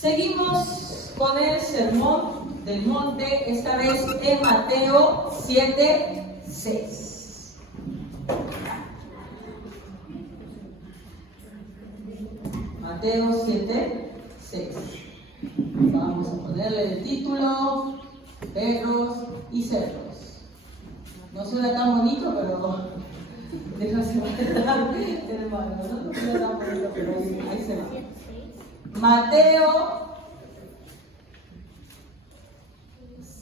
Seguimos con el sermón del monte, esta vez en Mateo 7:6. Mateo 7:6. Vamos a ponerle el título: perros y cerdos. No suena tan bonito, pero déjase hermano, no suena tan bonito, pero ahí se va. Mateo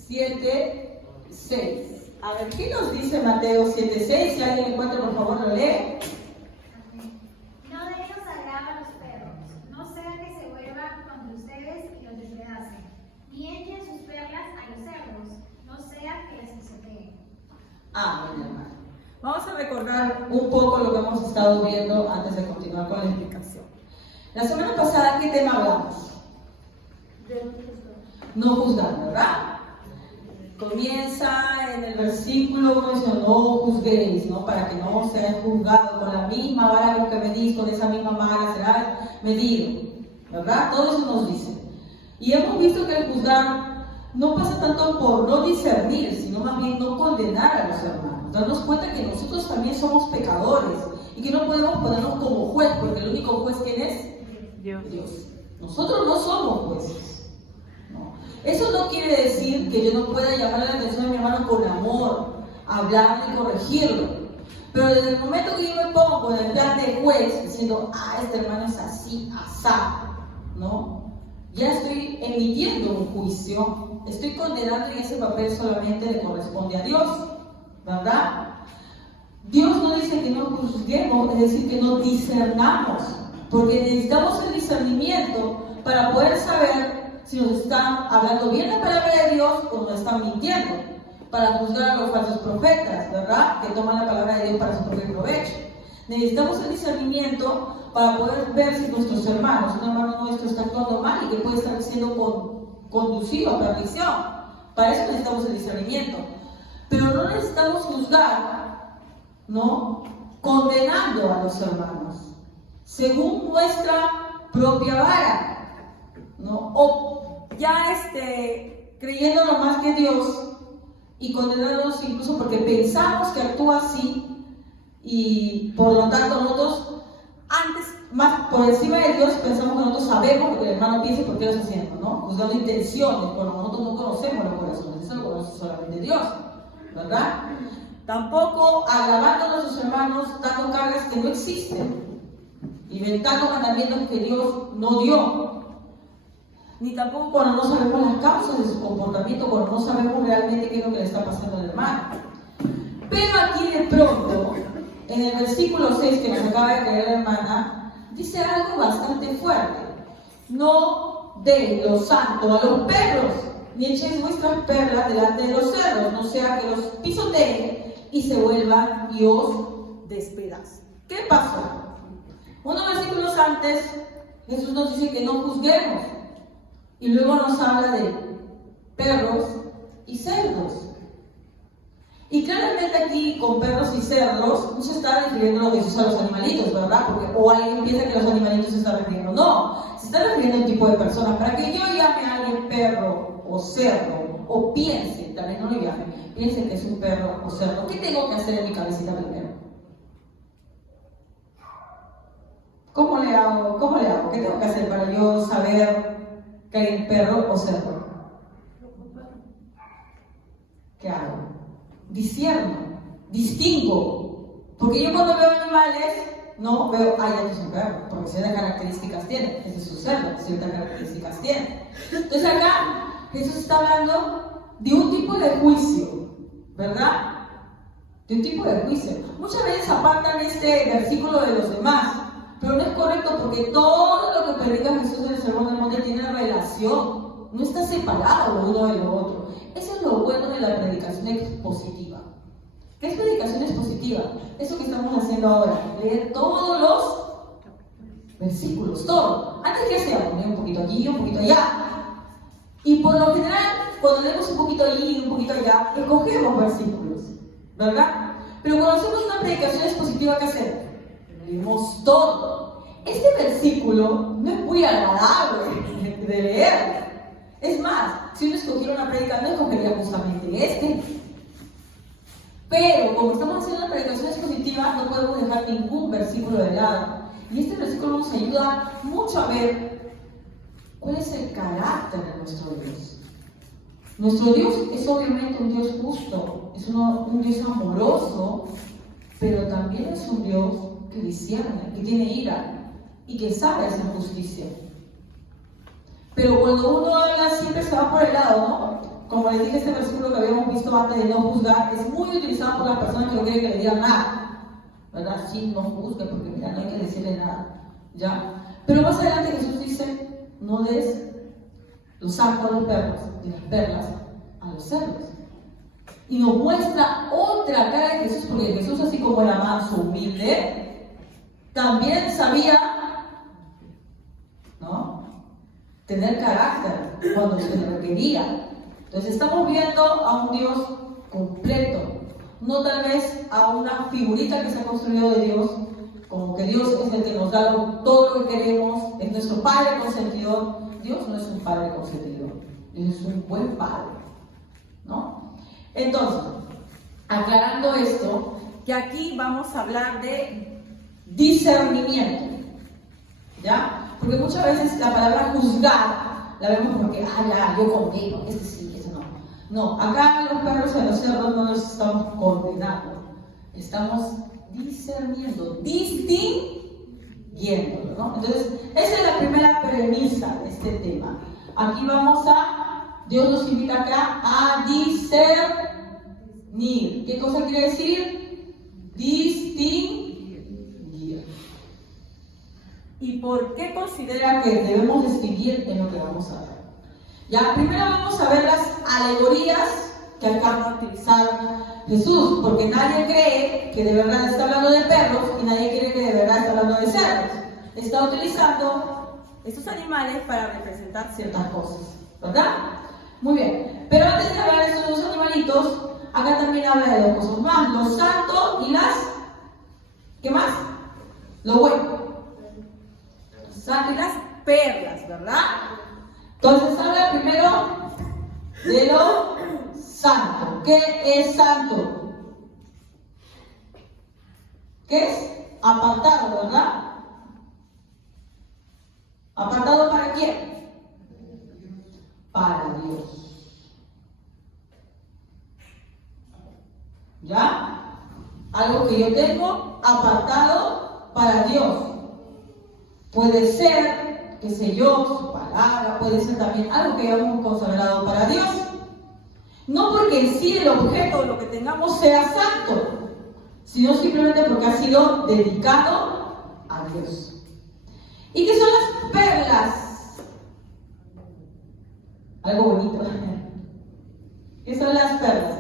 7:6. A ver, ¿qué nos dice Mateo 7:6? Si alguien encuentra, por favor, lo lee. No de ellos agrava los perros, no sea que se vuelvan contra ustedes y los despedacen, ni echen sus perlas a los cerdos, no sea que les pisoteen. Amén, hermano. Vamos a recordar un poco lo que hemos estado viendo antes de continuar con la explicación. La semana pasada, ¿qué tema hablamos? No juzgar, ¿verdad? Comienza en el versículo 1, dice: no juzguéis, ¿no? Para que no seáis juzgados con la misma vara con que medís, con esa misma vara serás medido, ¿verdad? Todo eso nos dice. Y hemos visto que el juzgar no pasa tanto por no discernir, sino más bien no condenar a los hermanos. Darnos cuenta que nosotros también somos pecadores y que no podemos ponernos como juez, porque el único juez, ¿quién es? Dios. Nosotros no somos jueces. No. Eso no quiere decir que yo no pueda llamar la atención a mi hermano con amor, hablarle y corregirlo. Pero desde el momento que yo me pongo en el plan de juez, diciendo: este hermano es así, asá, ¿no? Ya estoy emitiendo un juicio, estoy condenando, y ese papel solamente le corresponde a Dios, ¿verdad? Dios no dice que no juzguemos, es decir, que no discernamos, porque necesitamos el discernimiento para poder saber si nos están hablando bien la palabra de Dios o nos están mintiendo, para juzgar a los falsos profetas, ¿verdad? Que toman la palabra de Dios para su propio provecho. Necesitamos el discernimiento para poder ver si nuestros hermanos, un hermano nuestro, está actuando mal y que puede estar siendo conducido a perdición. Para eso necesitamos el discernimiento. Pero no necesitamos juzgar, ¿no? Condenando a los hermanos según nuestra propia vara, ¿no? O ya creyéndolo más que Dios y condenándonos incluso porque pensamos que actúa así, y por lo tanto nosotros, antes, más por encima de Dios, pensamos que nosotros sabemos lo que el hermano piensa y por qué lo está haciendo, ¿no? Juzgando intenciones, cuando nosotros no conocemos los corazones. Eso lo conoce solamente Dios, ¿verdad? Tampoco agravando a nuestros hermanos, dando cargas que no existen, inventando mandamientos que Dios no dio, ni tampoco cuando no sabemos las causas de su comportamiento, cuando no sabemos realmente qué es lo que le está pasando al hermano. Pero aquí de pronto, en el versículo 6 que nos acaba de leer la hermana, dice algo bastante fuerte: no deis lo santo a los perros, ni echéis vuestras perlas delante de los cerdos, no sea que los pisoteen y se vuelvan y os despedacen. ¿Qué pasó? Unos versículos antes, Jesús nos dice que no juzguemos, y luego nos habla de perros y cerdos. Y claramente aquí, con perros y cerdos, no se está refiriendo a Jesús a los animalitos, ¿verdad? Porque, o alguien piensa que los animalitos se están refiriendo. No, se está refiriendo a un tipo de personas. Para que yo llame a alguien perro o cerdo, o piense, también no lo llame, piense que es un perro o cerdo, ¿qué tengo que hacer en mi cabecita primero? ¿Cómo le hago? ¿Qué tengo que hacer para yo saber que hay un perro o cerdo? ¿Qué hago? Discierno, distingo. Porque yo cuando veo animales, no veo: este es un perro, porque ciertas características tiene. Este es un cerdo, ciertas características tiene. Entonces acá Jesús está hablando de un tipo de juicio, ¿verdad? De un tipo de juicio. Muchas veces apartan este versículo de los demás, pero no es correcto, porque todo lo que predica Jesús en el Sermón del Monte tiene relación, no está separado lo uno de lo otro. Eso es lo bueno de la predicación expositiva. ¿Qué es predicación expositiva? Eso que estamos haciendo ahora, leer todos los versículos, todo. Antes, ¿qué hacíamos? Leer un poquito aquí, un poquito allá. Y por lo general, cuando leemos un poquito allí y un poquito allá, escogemos versículos, ¿verdad? Pero cuando hacemos una predicación expositiva, ¿qué hacemos? Leemos todo. Este versículo no es muy agradable de leer. Es más, si uno escogiera una prédica, no escogería justamente este. Pero como estamos haciendo una predicación expositiva, no podemos dejar ningún versículo de lado. Y este versículo nos ayuda mucho a ver cuál es el carácter de nuestro Dios. Nuestro Dios es obviamente un Dios justo, es un Dios amoroso, pero también es un Dios que discierne, que tiene ira y que sabe hacer justicia. Pero cuando uno habla siempre se va por el lado, ¿no? Como les dije, este versículo que habíamos visto antes de no juzgar es muy utilizado por las personas que no quieren que le digan nada, ¿verdad? Sí, no juzgue porque mira, no hay que decirle nada, ¿ya? Pero más adelante Jesús dice, no des los sacos a los perros y las perlas a los cerdos. Y nos muestra otra cara de Jesús, porque Jesús, así como era manso, humilde, también sabía, ¿no?, tener carácter cuando se le requería. Entonces estamos viendo a un Dios completo, no tal vez a una figurita que se ha construido de Dios, como que Dios es el que nos da todo lo que queremos, es nuestro Padre consentidor. Dios no es un Padre consentidor, Dios es un buen Padre, ¿no? Entonces, aclarando esto, que aquí vamos a hablar de discernimiento, ¿ya? Porque muchas veces la palabra juzgar la vemos como que, ya, yo condeno, este sí, este no. No, acá los perros y los cerdos no los estamos condenando, estamos discerniendo, distinguiéndolo, ¿no? Entonces, esa es la primera premisa de este tema. Aquí Dios nos invita acá a discernir. ¿Qué cosa quiere decir? Distinguir. ¿Y por qué considera que debemos distinguir en lo que vamos a ver? Ya, primero vamos a ver las alegorías que acaba de utilizar Jesús, porque nadie cree que de verdad está hablando de perros y nadie cree que de verdad está hablando de cerdos. Está utilizando estos animales para representar ciertas cosas, ¿verdad? Muy bien, pero antes de hablar de estos dos animalitos, acá también habla de dos cosas más, lo santo y las, ¿qué más? Lo bueno. Lo santo y las perlas, ¿verdad? Entonces habla primero de lo santo. ¿Qué es santo? ¿Qué es? Apartado, ¿verdad? ¿Apartado para quién? Para Dios. ¿Ya? Algo que yo tengo apartado para Dios. Puede ser, qué sé yo, su palabra, puede ser también algo que hayamos consagrado para Dios. No porque en sí el objeto o lo que tengamos sea santo, sino simplemente porque ha sido dedicado a Dios. ¿Y qué son las perlas? Algo bonito. ¿Qué son las perlas?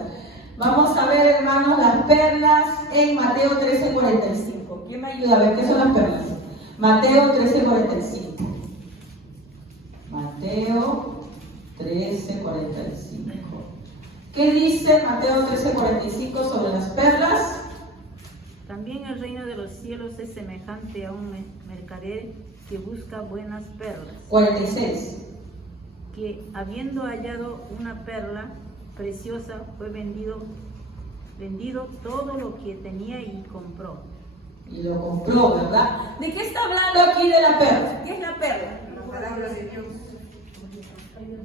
Vamos a ver, hermanos, las perlas en Mateo 13:45. ¿Quién me ayuda a ver qué son las perlas? Mateo 13:45. Mateo 13:45. ¿Qué dice Mateo 13:45 sobre las perlas? También el reino de los cielos es semejante a un mercader que busca buenas perlas. 46. Que habiendo hallado una perla preciosa, fue vendido todo lo que tenía y compró. Y lo compró, ¿verdad? ¿De qué está hablando aquí de la perla? ¿Qué es la perla? La palabra de Dios.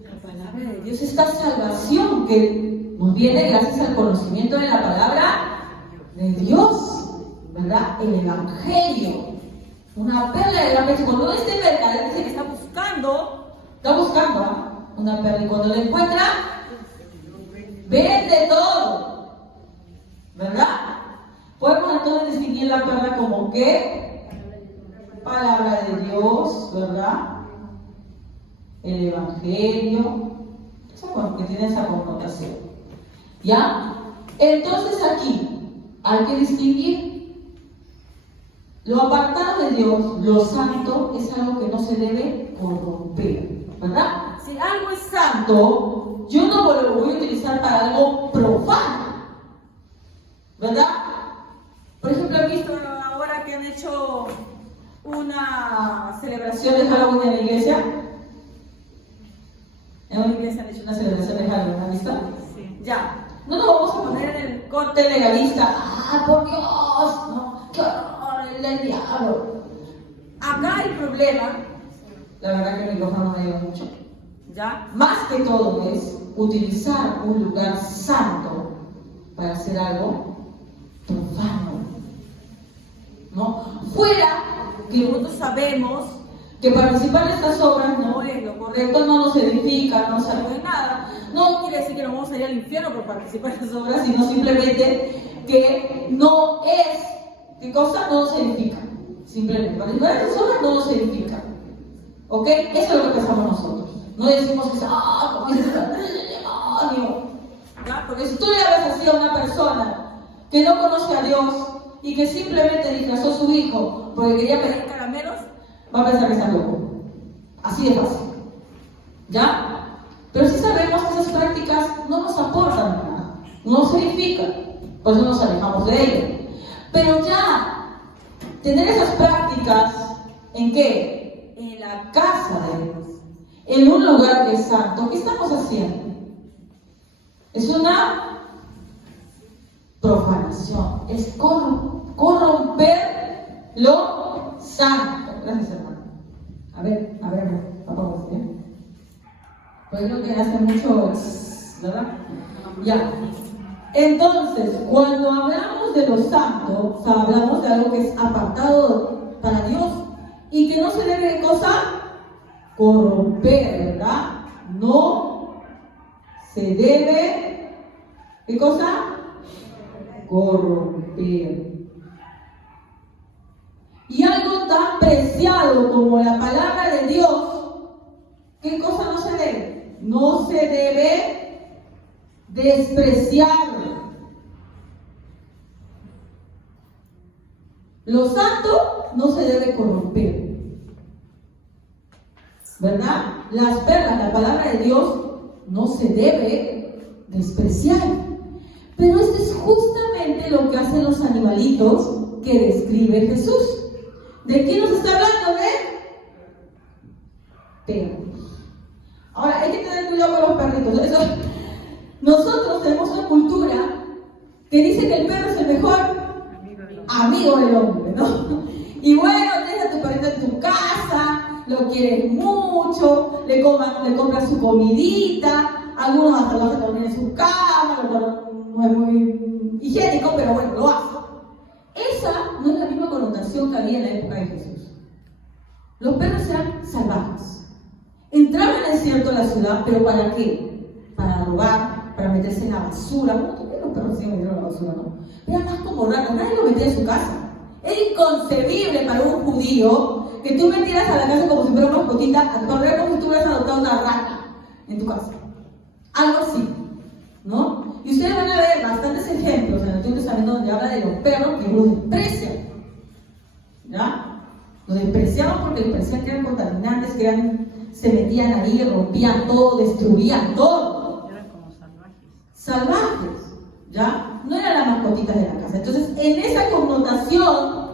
La palabra de Dios, esta salvación que nos viene gracias al conocimiento de la palabra de Dios, ¿verdad? El Evangelio. Una perla del Evangelio. Cuando este mercader dice que está buscando una perla, y cuando la encuentra, vende todo, ¿verdad? Podemos entonces distinguir la perla como ¿qué? Palabra de Dios, ¿verdad? El Evangelio, que tiene esa connotación. ¿Ya? Entonces aquí hay que distinguir lo apartado de Dios, lo santo, es algo que no se debe corromper, ¿verdad? Si algo es santo, yo no lo voy a utilizar para algo profano, ¿verdad? Por ejemplo, he visto ahora que han hecho una celebración de Halloween en la iglesia En una iglesia han hecho una celebración de Halloween, ¿han visto? Sí. Ya. No nos vamos a poner en el corte legalista. ¡Ah, por Dios! ¿No? ¡Qué horror! El del diablo. Acá el problema, la verdad que el micrófono no me ayuda mucho. ¿Ya? Más que todo es utilizar un lugar santo para hacer algo profano. ¿No? Fuera que nosotros sabemos que participar en estas obras no es lo correcto, no nos edifica, no nos ayuda en nada. No quiere decir que nos vamos a ir al infierno por participar en estas obras, sino simplemente que no es, ¿qué cosa? No nos edifica. Simplemente, participar en estas obras no nos edifica. ¿Ok? Eso es lo que pensamos nosotros. No decimos que como dice el demonio. ¿Ya? Porque si tú le hablas así a una persona que no conoce a Dios y que simplemente disfrazó a su hijo porque quería pedir caramelos, va a pensar que está loco. Así de fácil. ¿Ya? Pero si sabemos que esas prácticas no nos aportan nada, no nos edifican, por eso nos alejamos de ellas. Pero ya, tener esas prácticas, ¿en qué? En la casa de Dios, en un lugar que es santo. ¿Qué estamos haciendo? Es una profanación, es corromper lo santo. Gracias, hermano. A ver, papá, ¿sí? Pues creo que hace mucho, ¿verdad? Ya. Entonces, cuando hablamos de lo santo, o sea, hablamos de algo que es apartado para Dios y que no se debe de cosa corromper, ¿verdad? No se debe, ¿qué cosa? Corromper. Y algo tan preciado como la palabra de Dios, ¿qué cosa no se debe? No se debe despreciar. Lo santo no se debe corromper, ¿verdad? Las perlas, la palabra de Dios, no se debe despreciar. Pero esto es justamente lo que hacen los animalitos que describe Jesús. ¿De quién nos está hablando? De perros. Ahora, hay que tener cuidado con los perritos. Nosotros tenemos una cultura que dice que el perro es el mejor amigo del hombre, ¿no? Y bueno, tienes a tu perrito en tu casa, lo quieres mucho, le compras su comidita, algunos hasta lo hacen dormir en su cama, no es muy higiénico, pero bueno, lo hacen. Esa no es la misma connotación que había en la época de Jesús. Los perros eran salvajes. Entraban en cierto a la ciudad, pero ¿para qué? Para robar, para meterse en la basura. Bueno, también los perros sí metieron en la basura, ¿no? Pero era más como raro, nadie lo metía en su casa. Era inconcebible para un judío que tú metieras a la casa como si fuera una mascotita, a correr como si tú hubieras adoptado una rata en tu casa. Algo así, ¿no? Y ustedes van a ver bastantes ejemplos en el Antiguo Testamento donde habla de los perros que los desprecian. ¿Ya? Los despreciaban porque les parecían que eran contaminantes, que se metían ahí, rompían todo, destruían todo. Eran como salvajes. Salvajes, ¿ya? No eran las mascotitas de la casa. Entonces, en esa connotación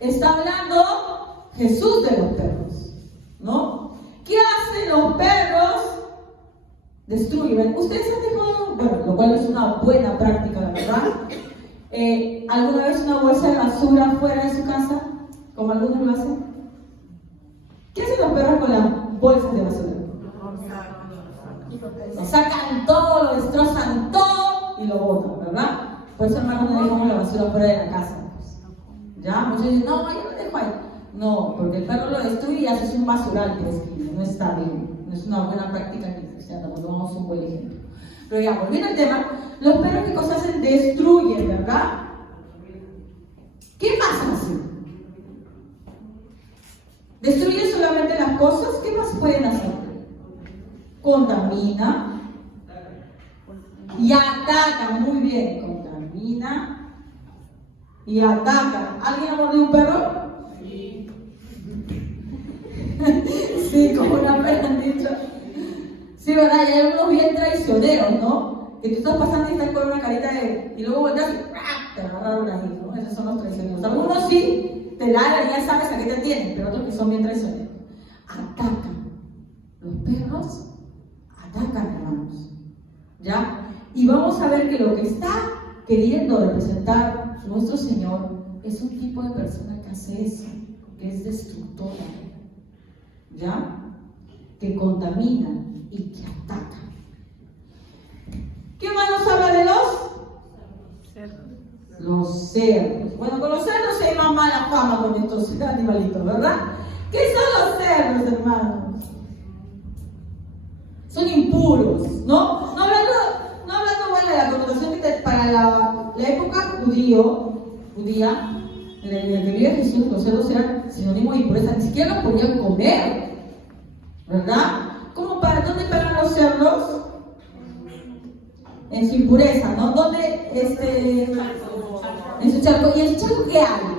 está hablando Jesús de los perros, ¿no? ¿Qué hacen los perros? Destruyen. Ustedes han dejado, bueno, lo cual es una buena práctica, la verdad. ¿Alguna vez una bolsa de basura fuera de su casa? Como algunos lo hacen. ¿Qué hacen los perros con las bolsas de basura? Lo sacan todo, lo destrozan todo y lo botan, ¿verdad? Por eso, hermanos, no dejamos la basura fuera de la casa. ¿Ya? Muchos dicen, no, yo lo dejo ahí. No, porque el perro lo destruye y haces un basural que escribe. No está bien. No es una buena práctica cristiana, nos tomamos un buen ejemplo. Pero ya, volviendo al tema, los perros, ¿qué cosas hacen? Destruyen, ¿verdad? ¿Qué más hacen? ¿Destruyen solamente las cosas? ¿Qué más pueden hacer? Contamina y atacan, muy bien, contamina y atacan. ¿Alguien ha mordido un perro? Sí. Sí, como una vez han dicho. Sí, ¿verdad? Y hay algunos bien traicioneros, ¿no? Que tú estás pasando y estás con una carita de... Y luego volteas y te agarraron ahí, ¿no? Esos son los traicioneros. Algunos sí, te ladran y ya sabes a qué te tienen, pero otros que son bien traicioneros. Atacan. Los perros ¿Ya? Y vamos a ver que lo que está queriendo representar nuestro Señor es un tipo de persona que hace eso, que es destructora, ¿ya? Que contamina y que ataca. ¿Qué más nos habla de los cerdos? Bueno, con los cerdos se llama mala fama con estos animalitos, ¿verdad? ¿Qué son los cerdos, hermanos? Son impuros, ¿no? No hablando bueno, de la connotación que para la época judía, en la que vivía Jesús, los cerdos eran sinónimo de impureza, ni siquiera los podían comer, ¿verdad? ¿Dónde pegan los cerdos? En su impureza, ¿no? ¿Dónde? En su charco. ¿Y en su charco qué hay?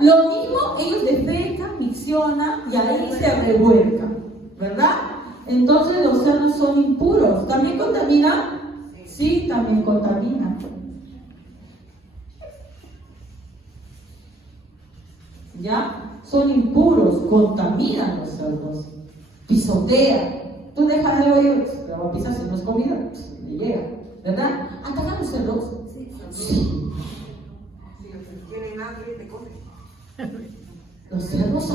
Lo mismo, ellos defecan, miccionan y ahí se revuelcan, ¿verdad? Entonces los cerdos son impuros. ¿También contaminan? Sí, también contaminan. ¿Ya? Son impuros, contaminan los cerdos, pisotean. Tú dejas algo y te va a pisar, si no es comida, pues, le llega, ¿verdad? ¿Atacan los cerdos? Sí. Tienen hambre y te comen. Los cerdos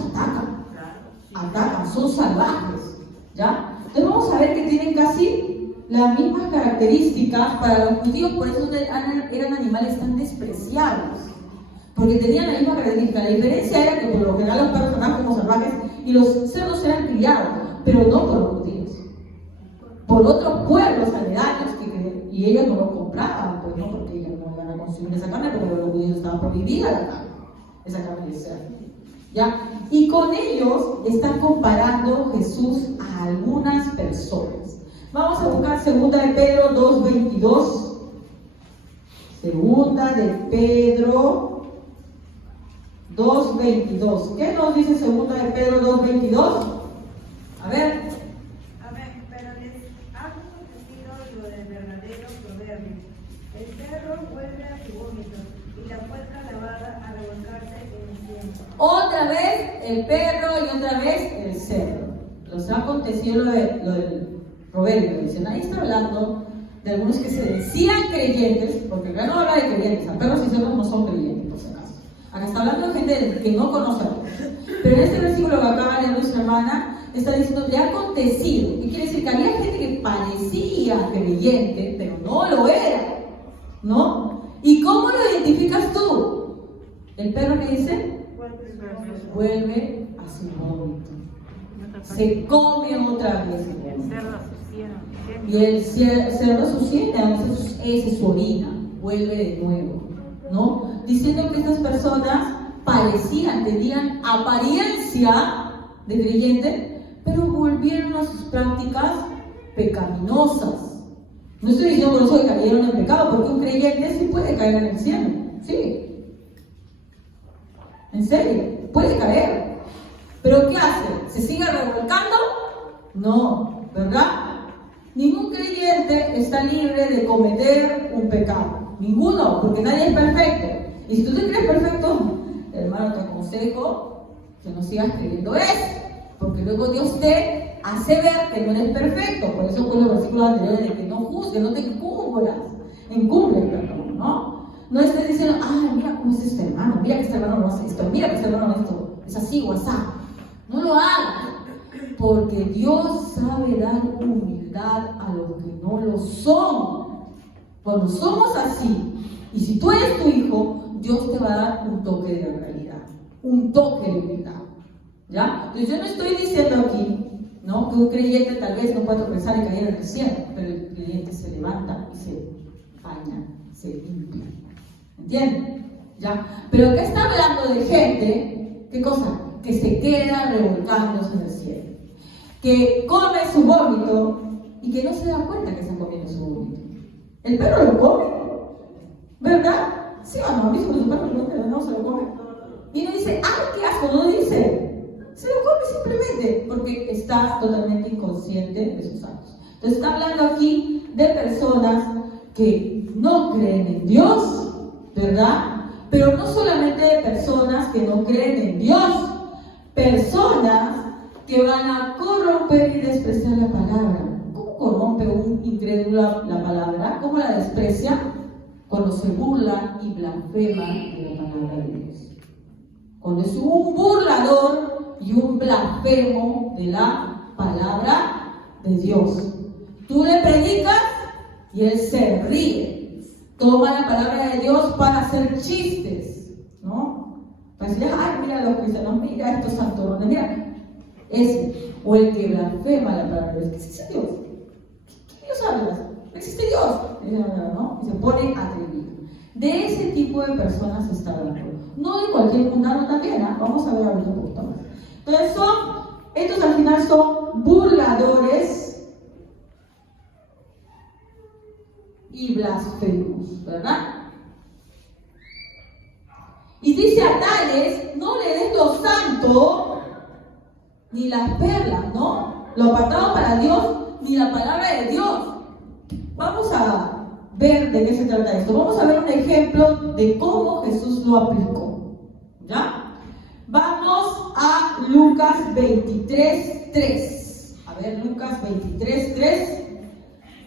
atacan, son salvajes, ¿ya? Entonces vamos a ver que tienen casi las mismas características para los judíos, por eso eran animales tan despreciados, porque tenían la misma característica. La diferencia era que por lo general los perros eran como salvajes y los cerdos eran criados, pero no por los judíos, por otros pueblos aledaños y ellos no lo compraban, pues no, porque ellos no iban a consumir esa carne, porque los judíos estaban prohibida la carne, esa carne de cerdo, ¿ya? Y con ellos está comparando Jesús a algunas personas. Vamos a buscar 2 de Pedro 2:22. 2 de Pedro 2:22. ¿Qué nos dice 2 de Pedro 2:22? A ver. Amén. Pero les ha acontecido lo del verdadero proverbio. El perro vuelve a su vómito y la puerca lavada a revolcarse en el cielo. Otra vez el perro y otra vez el cerdo. Los ha acontecido lo del proverbio. Dicen, ahí está hablando de algunos que se decían creyentes, porque acá no habla de creyentes, a perros y cerdos no son creyentes, por si acaso. Acá está hablando de gente que no conoce a Dios. Pero en este versículo que acaba de leer nuestra hermana, está diciendo, le ha acontecido. ¿Qué quiere decir? Que había gente que parecía creyente, pero no lo era, ¿no? ¿Y cómo lo identificas tú? ¿El perro que dice? Vuelve a su vómito. Se come otra vez. Y el cerdo su siena, ese su orina, vuelve de nuevo, ¿no? Diciendo que estas personas tenían apariencia de creyente, pero volvieron a sus prácticas pecaminosas. No estoy diciendo por eso que cayeron en pecado, porque un creyente sí puede caer en el cielo, sí. En serio, puede caer. ¿Pero qué hace? ¿Se sigue revolcando? No, ¿verdad? Ningún creyente está libre de cometer un pecado. Ninguno, porque nadie es perfecto. Y si tú te crees perfecto, hermano, te aconsejo que no sigas creyendo eso, porque luego Dios te hace ver que no eres perfecto. Por eso con los versículos anteriores de que no juzgues, no te encumbres, perdón, ¿no? No estés diciendo, mira cómo es este hermano, mira que este hermano no hace esto, mira que este hermano no esto, es así o así. No lo hagas, porque Dios sabe dar humildad a los que no lo son. Cuando somos así, y si tú eres tu hijo, Dios te va a dar un toque de realidad, un toque de humildad, ¿ya? Entonces yo no estoy diciendo aquí, ¿no?, que un creyente tal vez no pueda tropezar y caer en el cielo, pero el creyente se levanta y se baña, se limpia, ¿entienden? ¿Ya? Pero acá está hablando de gente, ¿qué cosa? Que se queda revolcándose en el cielo, que come su vómito y que no se da cuenta que está comiendo su vómito. El perro lo come, ¿verdad? Sí o no, mismo su perro no se lo come. Y no dice, qué asco, no dice. Se lo come simplemente porque está totalmente inconsciente de sus actos. Entonces está hablando aquí de personas que no creen en Dios, ¿verdad? Pero no solamente de personas que no creen en Dios, personas que van a corromper y despreciar la palabra. ¿Cómo corrompe un incrédulo la palabra? ¿Cómo la desprecia? Cuando se burla y blasfema de la palabra de Dios. Cuando es un burlador y un blasfemo de la palabra de Dios. Tú le predicas y él se ríe. Toma la palabra de Dios para hacer chistes, ¿no? Para decir, ay, mira los cristianos, mira estos santorrones, mira. Ese, o el que blasfema la palabra de Dios. ¿Qué existe Dios? ¿Qué Dios hablas? ¿No existe Dios? ¿No? Y se pone atrevido. De ese tipo de personas se está hablando. No de cualquier mundano también, ¿eh? Vamos a ver ahorita un poquito más. Entonces estos al final son burladores y blasfemos, ¿verdad? Y dice a tales, no le des lo santo ni las perlas, ¿no? Lo apartado para Dios, ni la palabra de Dios. Vamos a ver de qué se trata esto. Vamos a ver un ejemplo de cómo Jesús lo aplicó. ¿Ya? Vamos a Lucas 23:3. A ver, Lucas 23:3.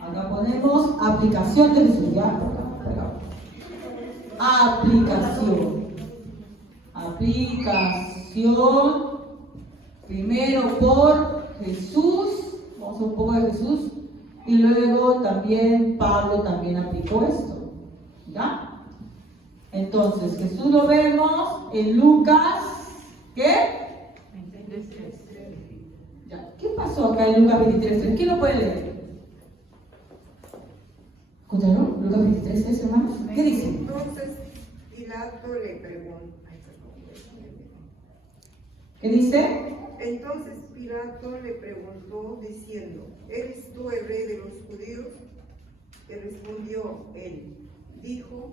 Acá ponemos aplicación de Jesús. ¿Ya? Aplicación. Aplicación. Primero por Jesús. Vamos a ver un poco de Jesús. Y luego también Pablo también aplicó esto. ¿Ya? Entonces, Jesús lo vemos en Lucas, ¿qué? 23:3. ¿Ya? ¿Qué pasó acá en Lucas 23:3? ¿Quién lo puede leer? ¿Escucharon? Lucas 23:3, hermanos. ¿Qué dice? Entonces Pilato le preguntó. ¿Qué dice? Entonces Pilato le preguntó diciendo, ¿eres tú el rey de los judíos? Le respondió él, dijo,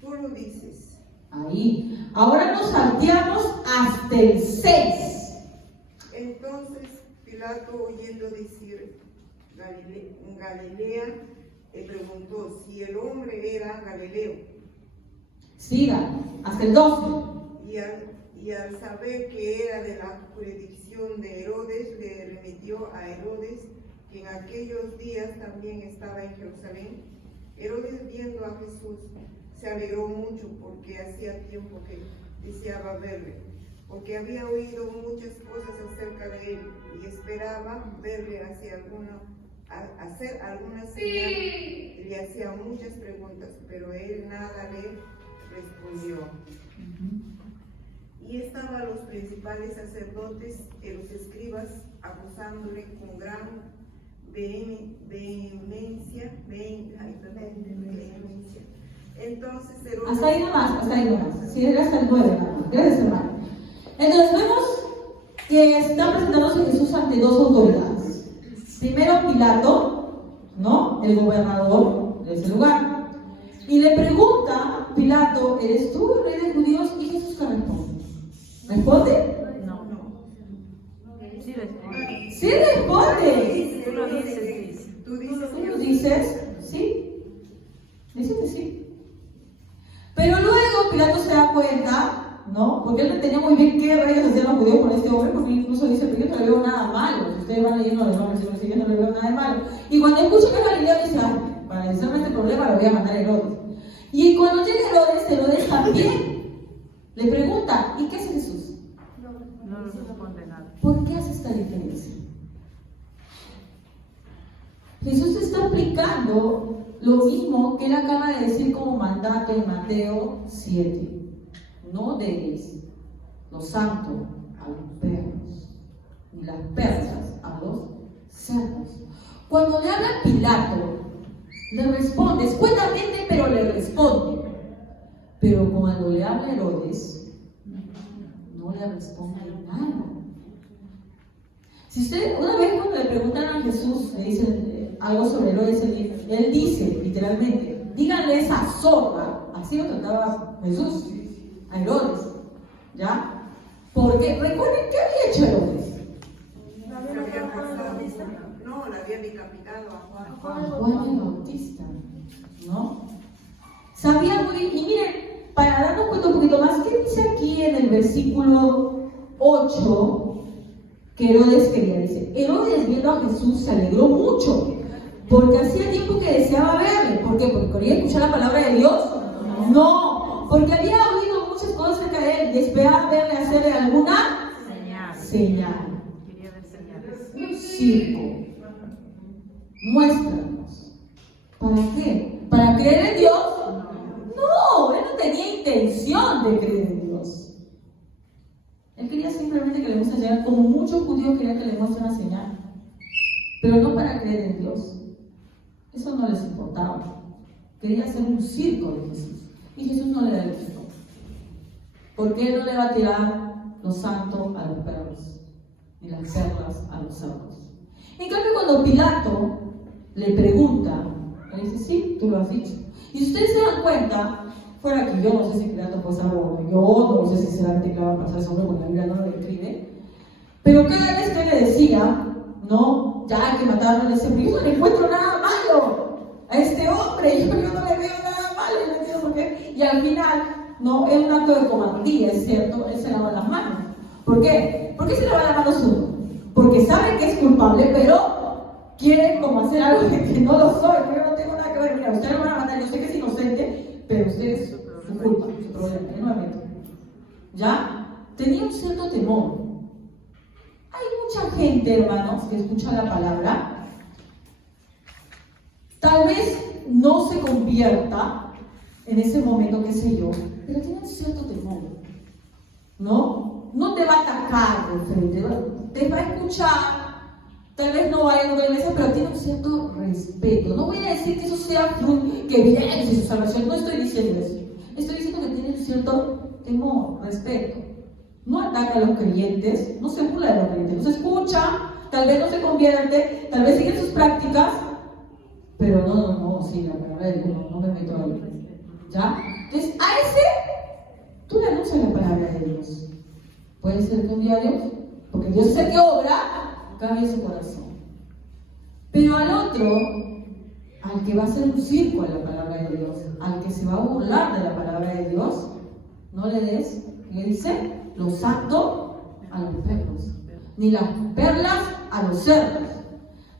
tú lo dices. Ahí. Ahora nos salteamos hasta el 6. Entonces Pilato, oyendo decir Galilea, le preguntó si el hombre era Galileo. Siga, hasta el 12. Y al saber que era de la jurisdicción de Herodes, le remitió a Herodes, que en aquellos días también estaba en Jerusalén. Herodes, viendo a Jesús, se alegró mucho porque hacía tiempo que deseaba verle, porque había oído muchas cosas acerca de él y esperaba verle hacer alguna señal, y le hacía muchas preguntas, pero él nada le respondió. Y estaban los principales sacerdotes y los escribas acusándole con gran vehemencia. Entonces Herodes... Hasta ahí nomás. Si era hasta el 9, hermano. Gracias, hermano. Entonces vemos que está presentándose Jesús ante dos autoridades. Primero Pilato, ¿no? El gobernador de ese lugar. Y le pregunta Pilato, ¿eres tú el rey de judíos? Y Jesús le responde. ¿Responde? No. Sí responde. ¡Sí responde! Tú lo dices. ¿Tú dices ¿Tú lo dices? ¿Sí? Dice que sí. Pero luego Pilato se da cuenta, ¿no? Porque él no tenía muy bien qué rayos hacían los judíos con este hombre, porque incluso dice, pero yo no le veo nada malo. Si ustedes van leyendo los nombres, yo no le veo nada de malo. Y cuando escucha que es Galileo, dice, para resolver este problema lo voy a mandar a Herodes. Y cuando llega Herodes también le pregunta, ¿y qué hace Jesús? No responde nada. ¿Por qué hace esta diferencia? Jesús está aplicando lo mismo que él acaba de decir como mandato en Mateo 7. No deis lo santo a los perros, ni las perlas a los cerdos. Cuando le habla Pilato, le responde, escuetamente, pero le responde. Pero cuando le habla Herodes, no le responde nada. Si usted, una vez cuando le preguntan a Jesús, le dicen algo sobre Herodes, él dice, literalmente, díganle esa zorra. Así lo trataba Jesús a Herodes, ¿ya? Porque, recuerden, ¿qué había hecho Herodes? la había decapitado a Juan. A Juan el Bautista, ¿no? Sabía muy bien, y miren, para darnos cuenta un poquito más, ¿qué dice aquí en el versículo 8 que Herodes quería? Dice, Herodes viendo a Jesús se alegró mucho, Porque hacía tiempo que deseaba verle. ¿Por qué? ¿Porque quería escuchar la palabra de Dios? No. Porque había oído muchas cosas acerca de él y esperaba verle hacerle alguna señal. Quería ver señales. Un circo. Muéstranos. ¿Para qué? ¿Para creer en Dios? No, él no tenía intención de creer en Dios. Él quería simplemente que le muestre señal, como muchos judíos querían que le muestre una señal. Pero no para creer en Dios. Eso no les importaba. Quería hacer un circo de Jesús. Y Jesús no le da el gusto. Porque Él no le va a tirar lo santo a los perros, ni las perlas a los cerdos. En cambio, cuando Pilato le pregunta, él dice, sí, tú lo has dicho. Y si ustedes se dan cuenta, fuera que yo no sé si Pilato fue salvo, yo no sé si sinceramente qué va a pasar sobre porque la Biblia no lo describe, pero cada vez que le decía, no, ya hay que matarlo, le decía, pero yo no le encuentro nada malo a este hombre, yo no le veo nada malo, no entiendo por qué. Y al final, no, es un acto de cobardía, es cierto, él se lava las manos. ¿Por qué? ¿Por qué se lava las manos uno? Porque sabe que es culpable, pero quiere como hacer algo que no lo soy, yo no tengo nada que ver. Mira, ustedes lo van a matar, yo sé que es inocente, pero ustedes, su culpa, su problema, yo no me meto. ¿Ya? Tenía un cierto temor. Hay mucha gente, hermanos, que escucha la palabra, tal vez no se convierta en ese momento, qué sé yo, pero tiene un cierto temor, ¿no? No te va a atacar de frente, te va a escuchar. Tal vez no vaya nunca a la iglesia, pero tiene un cierto respeto. No voy a decir que eso sea que viene de su salvación. No estoy diciendo eso. Estoy diciendo que tiene un cierto temor, respeto. No ataca a los creyentes, no se burla de los creyentes. No se escucha, tal vez no se convierte, tal vez sigue sus prácticas, pero no, sí, la palabra de Dios, no me meto ahí. ¿Ya? Entonces, a ese, tú le anuncias la palabra de Dios. Puede ser que un día Dios, porque Dios es el que obra, cambie su corazón. Pero al otro, al que va a hacer un circo a la palabra de Dios, al que se va a burlar de la palabra de Dios, no le des, ¿qué dice? Lo santo a los perros, ni las perlas a los cerdos.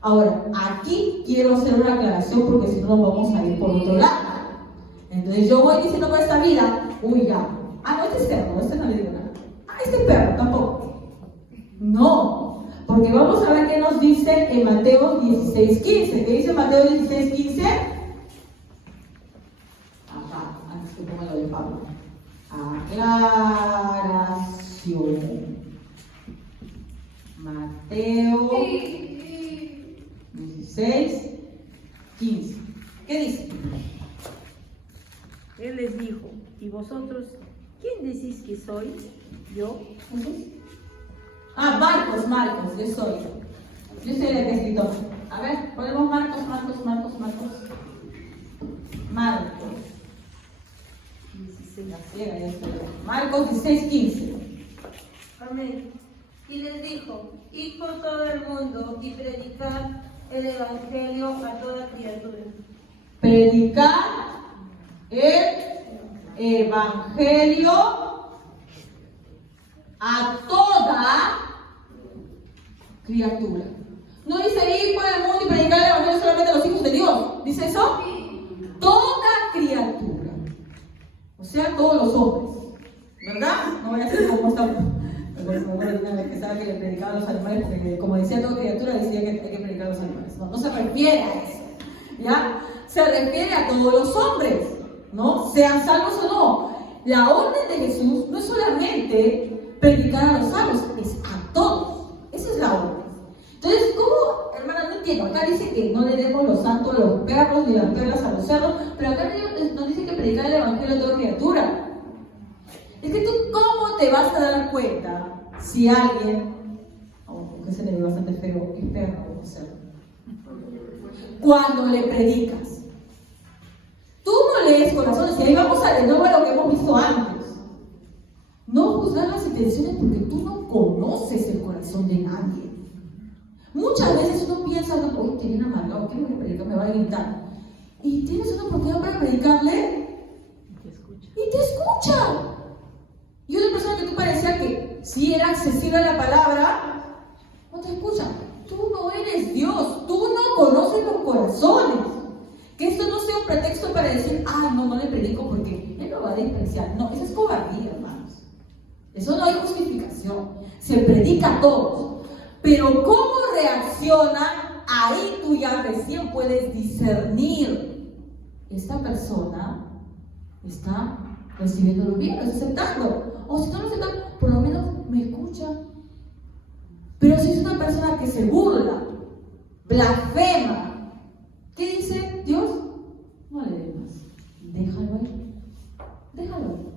Ahora, aquí quiero hacer una aclaración porque si no nos vamos a ir por otro lado. Entonces yo voy diciendo por esta vida, uy ya, no, este es cerdo, este no le digo nada. Este es perro, tampoco. No, porque vamos a ver qué nos dice en Mateo 16:15. ¿Qué dice Mateo 16:15? Ajá, antes que ponga lo de Pablo. Aclaración. Mateo 16:15. ¿Qué dice? Él les dijo, ¿y vosotros quién decís que soy? ¿Yo? ¿Jesús? Marcos, yo soy el escritor. A ver, ponemos Marcos. Marcos 16:15. Amén. Y les dijo, id por todo el mundo y predicad el evangelio a toda criatura. Predicar el evangelio a toda criatura. No dice ir por el mundo y predicar el evangelio solamente a los hijos de Dios. ¿Dice eso? Toda criatura. O sea, todos los hombres. ¿Verdad? No voy a decir cómo estamos. Me acuerdo una vez que estaba que le predicaba a los animales, porque como decía toda criatura, decía que hay que predicar a los animales. No se refiere a eso. ¿Ya? Se refiere a todos los hombres, ¿no? Sean salvos o no. La orden de Jesús no es solamente predicar a los salvos, es a todos. Esa es la orden. Entonces, ¿cómo, hermana? No entiendo. Acá dice que no le demos lo santo a los perros ni las perlas a los cerdos, pero acá nos dice que predicar el evangelio a toda criatura. Es que tú, ¿cómo te vas a dar cuenta si alguien, aunque se le ve bastante feo, es perro o cerdo? Cuando le predicas. Tú no lees corazones, y ahí vamos de nuevo a lo que hemos visto antes. No juzgar las intenciones porque tú no conoces el corazón de nadie. Muchas veces uno piensa, uy, qué bien amargado, ¿qué voy a predicar? Me va a gritar. Y tienes una oportunidad para predicarle y te escucha. Y una persona que tú parecía que sí era accesible a la palabra, no te escucha. Tú no eres Dios, tú no conoces los corazones. corazones. Que esto no sea un pretexto para decir, ay, no le predico porque él lo va a despreciar. No, eso es cobardía, hermanos. Eso no hay justificación. Se predica a todos. Pero cómo reaccionan, ahí tú ya recién puedes discernir. Esta persona está recibiéndolo bien, lo está aceptando. O si no lo acepta, por lo menos me escucha. Pero si es una persona que se burla, blasfema, ¿qué dice Dios? No le des más. Déjalo ahí. Déjalo ahí.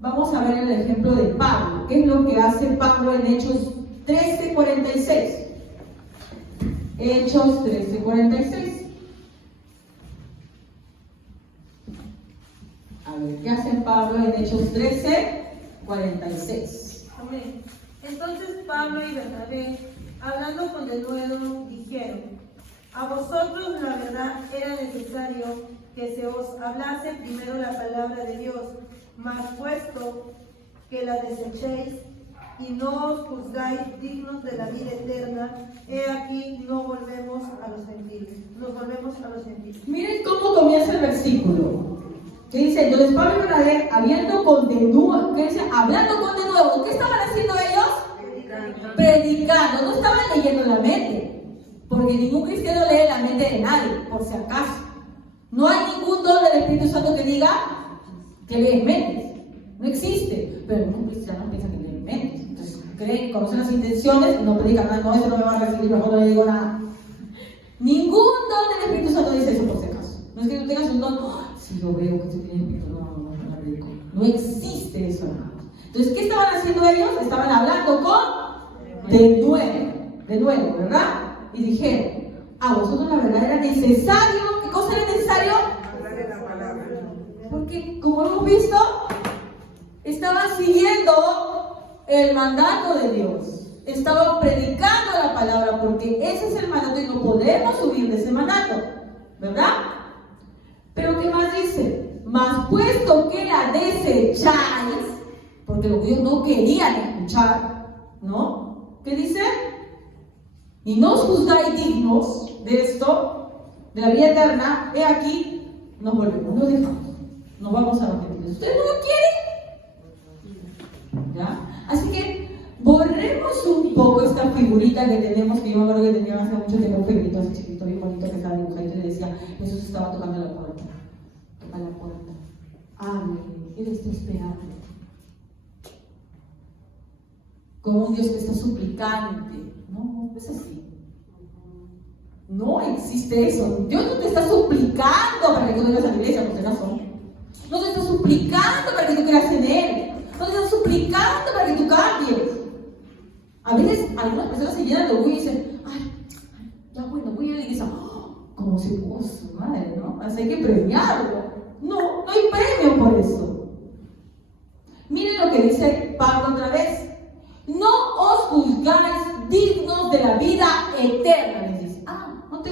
Vamos a ver el ejemplo de Pablo. ¿Qué es lo que hace Pablo en Hechos 13:46? Hechos 13:46. A ver, ¿qué hace Pablo en Hechos 13:46? Amén. Entonces Pablo y Bernabé, hablando con denuedo, dijeron: a vosotros la verdad era necesario que se os hablase primero la palabra de Dios, mas puesto que la desechéis y no os juzgáis dignos de la vida eterna, he aquí nos volvemos a los gentiles. Miren cómo comienza el versículo. ¿Qué dice? Entonces Pablo y Bernabé, hablando con denuedo, ¿qué estaban haciendo ellos? Predicando. No estaban leyendo la mente, porque ningún cristiano lee la mente de nadie, por si acaso. No hay ningún don del Espíritu Santo que diga que lee mentes. No existe. Pero ningún cristiano piensa que lee mentes. Entonces creen, conocen las intenciones y no predican nada. No, eso no me va a recibir, mejor no le digo nada. Ningún don del Espíritu Santo dice eso, por si acaso. No es que tú tengas un don, si yo veo que tú tienes Espíritu, no predico. No existe eso, hermanos. Entonces, ¿qué estaban haciendo ellos? Estaban hablando con de nuevo, ¿verdad? Y dijeron: a vosotros la verdad era necesario. ¿Qué cosa era necesario? Hablarle la palabra. Porque, como hemos visto, estaban siguiendo el mandato de Dios. Estaban predicando la palabra, porque ese es el mandato y no podemos huir de ese mandato, ¿verdad? Pero ¿qué más dice? Mas puesto que la desecháis, porque los judíos no querían escuchar, ¿no? ¿Qué dice? Y no os juzgáis dignos de esto, de la vida eterna, he aquí, nos volvemos, nos dejamos, nos vamos a los gentiles. ¿Ustedes no lo quieren? ¿Ya? Así que borremos un poco esta figurita que tenemos, que yo me acuerdo que tenía hace mucho tiempo un figurito así chiquito, bien bonito, que estaba dibujado y le decía: Jesús estaba tocando la puerta. Toca la puerta. Abre, Él está esperando. Como un Dios que está suplicante. No, es así. No existe eso. Dios no te está suplicando para que tú vengas a la iglesia, porque no son. No te está suplicando para que tú creas en Él. No te está suplicando para que tú cambies. A veces algunas personas se llenan de orgullo y dicen: ay, ya bueno, voy a la iglesia. Como si fuera su madre, ¿no? Así hay que premiarlo. No hay premio por eso. Miren lo que dice Pablo otra vez: no os juzgáis dignos de la vida eterna. Les dice: ¿no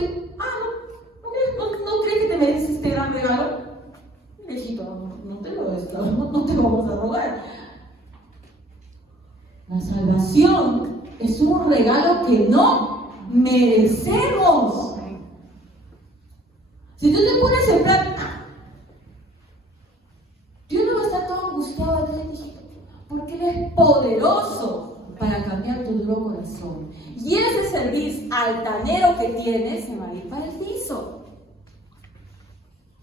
crees que te mereces este gran regalo? Hijito, no te lo vamos a rogar. La salvación es un regalo que no merecemos. Si tú te pones en plan, Dios no va a estar todo angustiado, porque Él es poderoso para cambiar tu duro corazón. Y ese servicio altanero que tienes se va a ir para el piso.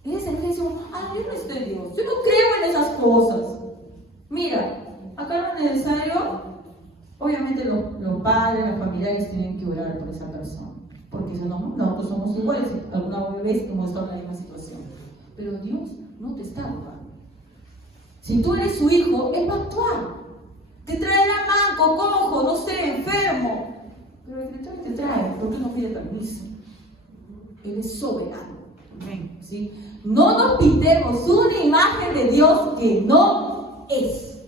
Ese servicio, yo no estoy Dios, yo no creo en esas cosas. Mira, acá lo necesario, obviamente los padres, los familiares tienen que orar por esa persona, porque si no, nosotros somos iguales, alguna vez hemos estado en la misma situación. Pero Dios no te está rogando. Si tú eres su hijo, Él va a actuar. Te trae la manco, cojo, no sé, enfermo. Pero el que te trae, porque no pide permiso. Él es soberano. ¿Sí? No nos pintemos una imagen de Dios que no es.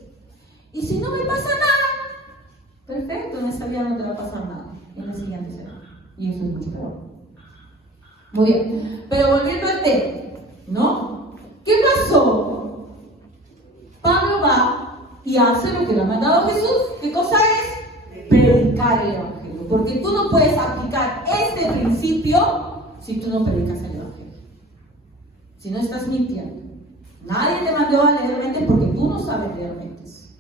Y si no me pasa nada, perfecto, en esta vida no te va a pasar nada. En la siguiente será. Y eso es mucho peor. Muy bien. Pero volviendo al tema, ¿no? ¿Qué pasó? Pablo va y hace lo que le ha mandado Jesús. ¿Qué cosa es? Predicar el Evangelio. Porque tú no puedes aplicar este principio si tú no predicas el Evangelio. Si no estás mintiendo. Nadie te mandó a leer mentes porque tú no sabes leer mentes.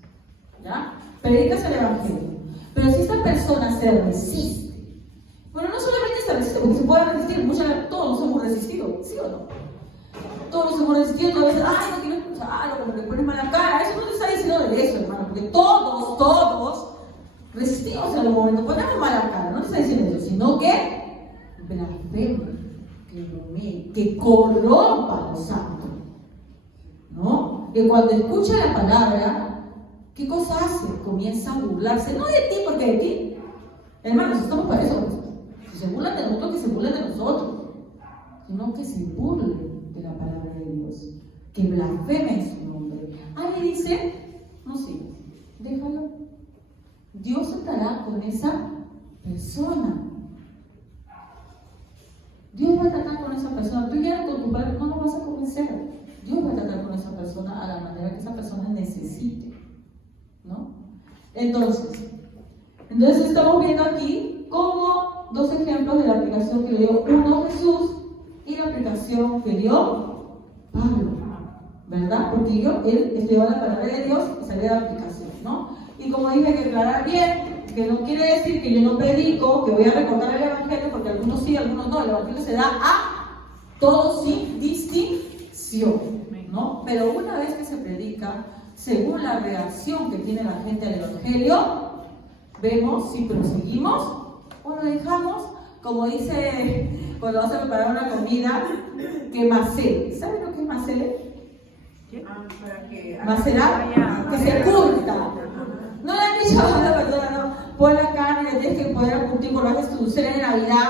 ¿Ya? Predicas el Evangelio. Pero si esta persona se resiste, bueno, no solamente se resiste, porque se puede resistir, todos nos hemos resistido, ¿sí o no? Todos nos hemos resistido, todas veces, ay, no quiero escucharlo, como que pones mala cara. Eso no te está diciendo de eso, hermano, porque todos resistimos en algún momento, ponemos mala cara, no te está diciendo eso, sino que blasfema, que bromee, que corrompa a los santos, ¿no? Que cuando escucha la palabra, ¿qué cosa hace? Comienza a burlarse, no de ti, porque de ti, hermanos, estamos para eso. Si se burlan de nosotros, que se burlen de nosotros, sino que se burlen de la palabra de Dios, que blasfemen su nombre. Ahí dice, no sigas, déjalo. Dios estará con esa persona. Dios va a tratar con esa persona. Tú ya con tu padre no lo vas a convencer. Dios va a tratar con esa persona a la manera que esa persona necesite, ¿no? Entonces estamos viendo aquí como dos ejemplos de la aplicación que dio uno Jesús y la aplicación que dio Pablo, ¿verdad? Porque él estudió la palabra de Dios y salió de la aplicación, ¿no? Y como dije, hay que aclarar bien, que no quiere decir que yo no predico, que voy a recortar el Evangelio, porque algunos sí, algunos no. El Evangelio se da a todos sin distinción, ¿no? Pero una vez que se predica, según la reacción que tiene la gente al Evangelio, vemos si proseguimos o lo dejamos, como dice cuando vas a preparar una comida, que macere. ¿Saben lo que es macere? Macerar, que se curta. No le han dicho a la persona, no, pon la carne, le tienes que poner a curtir cuando haces tu cena de Navidad.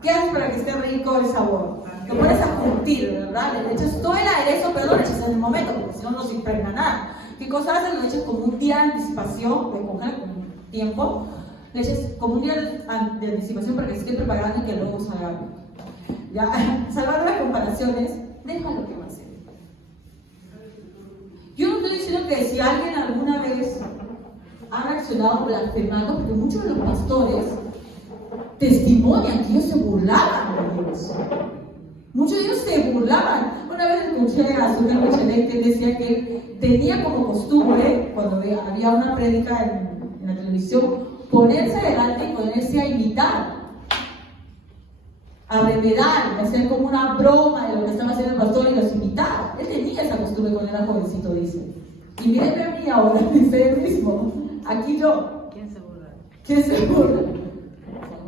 ¿Qué haces para que esté rico el sabor? Lo pones a curtir, ¿verdad? Le echas todo el aderezo, pero no le echas en el momento, porque si no, no se impregna nada. ¿Qué cosa haces? Lo echas como un día de anticipación, de coger con tiempo. Le echas como un día de anticipación para que se esté preparando y que luego salga bien. Ya, salvando las comparaciones, déjalo que va a ser. Yo no estoy diciendo que si alguien alguna vez ha reaccionado blasfemando, porque muchos de los pastores testimonian que ellos se burlaban de Dios. Muchos de ellos se burlaban. Una vez escuché a su Michelet que decía que él tenía como costumbre, cuando había una prédica en la televisión, ponerse adelante y ponerse a imitar, a remedar, a hacer como una broma de lo que estaba haciendo el pastor y los imitaba. Él tenía esa costumbre cuando era jovencito, dice. Y mírenme a mí ahora, dice él mismo. Aquí yo. ¿Quién se burla? ¿Quién se burla?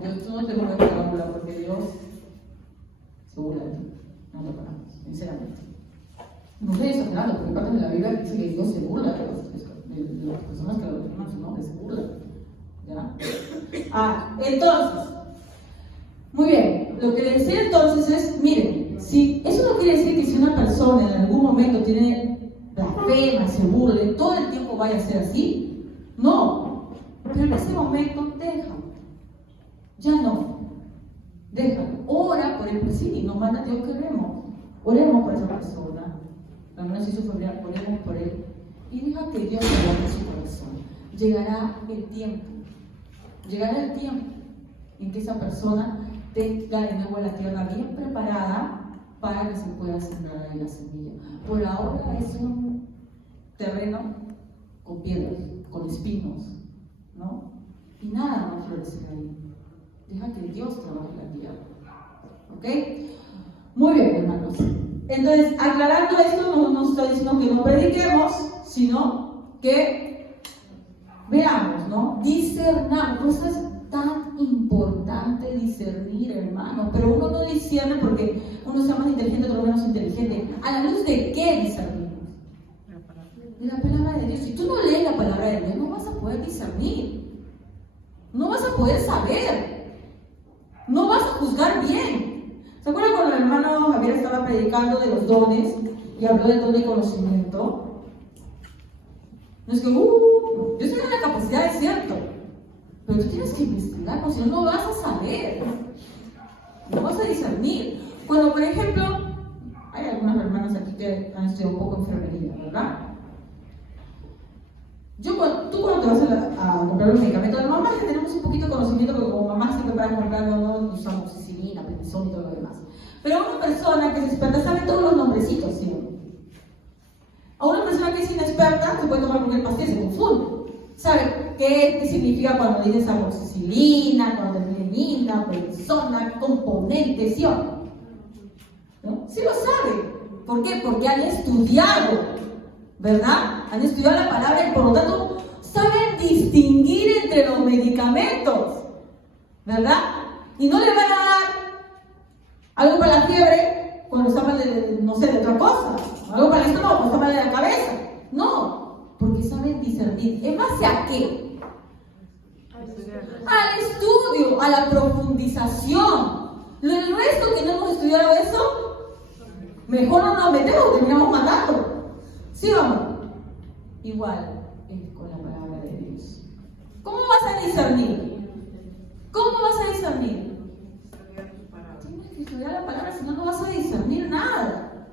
Yo no te burlas de la burla porque Dios se burla de ti. No te paramos, sinceramente. No estoy exagerando, porque parte de la Biblia dice que Dios se burla de las personas que lo llaman su nombre, se burla. ¿Ya? Entonces, muy bien, lo que decía entonces es, miren, si eso no quiere decir que si una persona en algún momento tiene blasfema, se burle, todo el tiempo vaya a ser así. No, pero en ese momento déjalo. Ya no, déjalo. Ora por él, pues sí, nos manda Dios que oremos por esa persona. Al menos hizo familiar, oremos por él. Y deja que Dios trabaje su corazón. Llegará el tiempo en que esa persona tenga de nuevo la tierra bien preparada para que se pueda sembrar ahí la semilla. Por ahora es un terreno con piedras, con espinos, ¿no? Y nada va a florecer ahí. Deja que Dios trabaje la tierra. ¿Ok? Muy bien, hermanos. Entonces, aclarando esto, no nos está diciendo que no prediquemos, sino que veamos, ¿no? Discernamos. Por eso es tan importante discernir, hermanos. Pero uno no discierne porque uno sea más inteligente, otro menos inteligente. ¿A la luz de qué discernimos? De la palabra de Dios. Si tú no lees la palabra de Dios, no vas a poder discernir. No vas a poder saber. No vas a juzgar bien. ¿Se acuerdan cuando el hermano Javier estaba predicando de los dones y habló del don de conocimiento? No es que, yo tengo la capacidad, es cierto, pero tú tienes que investigar, porque si no, no vas a saber, no vas a discernir. Cuando, por ejemplo, hay algunas hermanas aquí que han estudiado un poco enfermería, ¿verdad? Tú cuando te vas a comprar un medicamento, las mamás que tenemos un poquito de conocimiento, porque como mamás siempre van comprando, no usamos amoxicilina, prednisona y todo lo demás. Pero una persona que es experta sabe todos los nombrecitos, ¿sí? A una persona que es inexperta se puede tomar cualquier pastilla y se confunde. ¿Sabe qué significa cuando dices amoxicilina, cuando melamina, prednisona, componentes, ¿sí o no? Sí lo sabe. ¿Por qué? Porque han estudiado, ¿verdad? Han estudiado la palabra y por lo tanto saben distinguir entre los medicamentos, ¿verdad? Y no le van a dar algo para la fiebre cuando está mal de, no sé, de otra cosa, algo para el estómago cuando está mal de la cabeza. No, porque saben discernir. ¿En base a qué? Al estudio, a la profundización. El resto que no hemos estudiado eso, mejor no nos metemos, terminamos matando. ¿Sí o no? Igual es con la palabra de Dios. ¿Cómo vas a discernir? ¿Cómo vas a discernir? Tienes que estudiar la palabra, si no, no vas a discernir nada.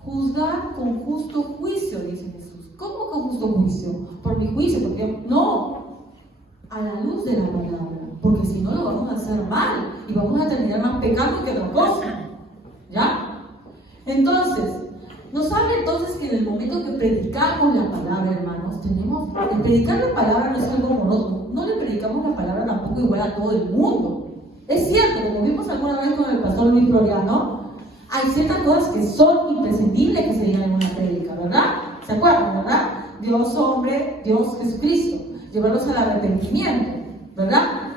Juzgar con justo juicio, dice Jesús. ¿Cómo con justo juicio? Por mi juicio, porque no. A la luz de la palabra. Porque si no, lo vamos a hacer mal. Y vamos a terminar más pecando que otra cosa. ¿Ya? Entonces, nos habla entonces que en el momento que predicamos la palabra, hermanos, tenemos. El predicar la palabra no es algo monótono. No le predicamos la palabra tampoco igual a todo el mundo. Es cierto, como vimos alguna vez con el pastor Luis Floriano, hay ciertas cosas que son imprescindibles que se digan en una prédica, ¿verdad? ¿Se acuerdan, verdad? Dios hombre, Dios Jesucristo. Llevarlos al arrepentimiento, ¿verdad?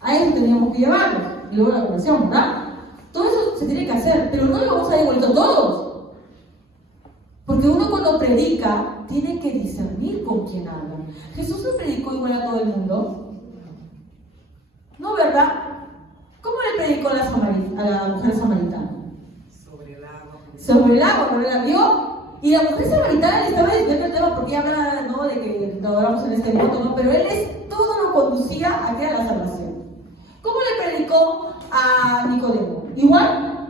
A eso teníamos que llevarlos. Y luego la oración, ¿verdad? Todo eso se tiene que hacer, pero no lo vamos a devolver todos. Porque uno cuando predica, tiene que discernir con quién habla. Jesús no predicó igual a todo el mundo. ¿No, verdad? ¿Cómo le predicó a la mujer samaritana? Sobre el agua. Sobre el agua, pero la vio. Y la mujer samaritana le estaba diciendo el tema porque ella habla, ¿no?, de que lo adoramos en este mundo, ¿no? Pero todo lo conducía a la salvación. ¿Cómo le predicó a Nicodemo? ¿Igual?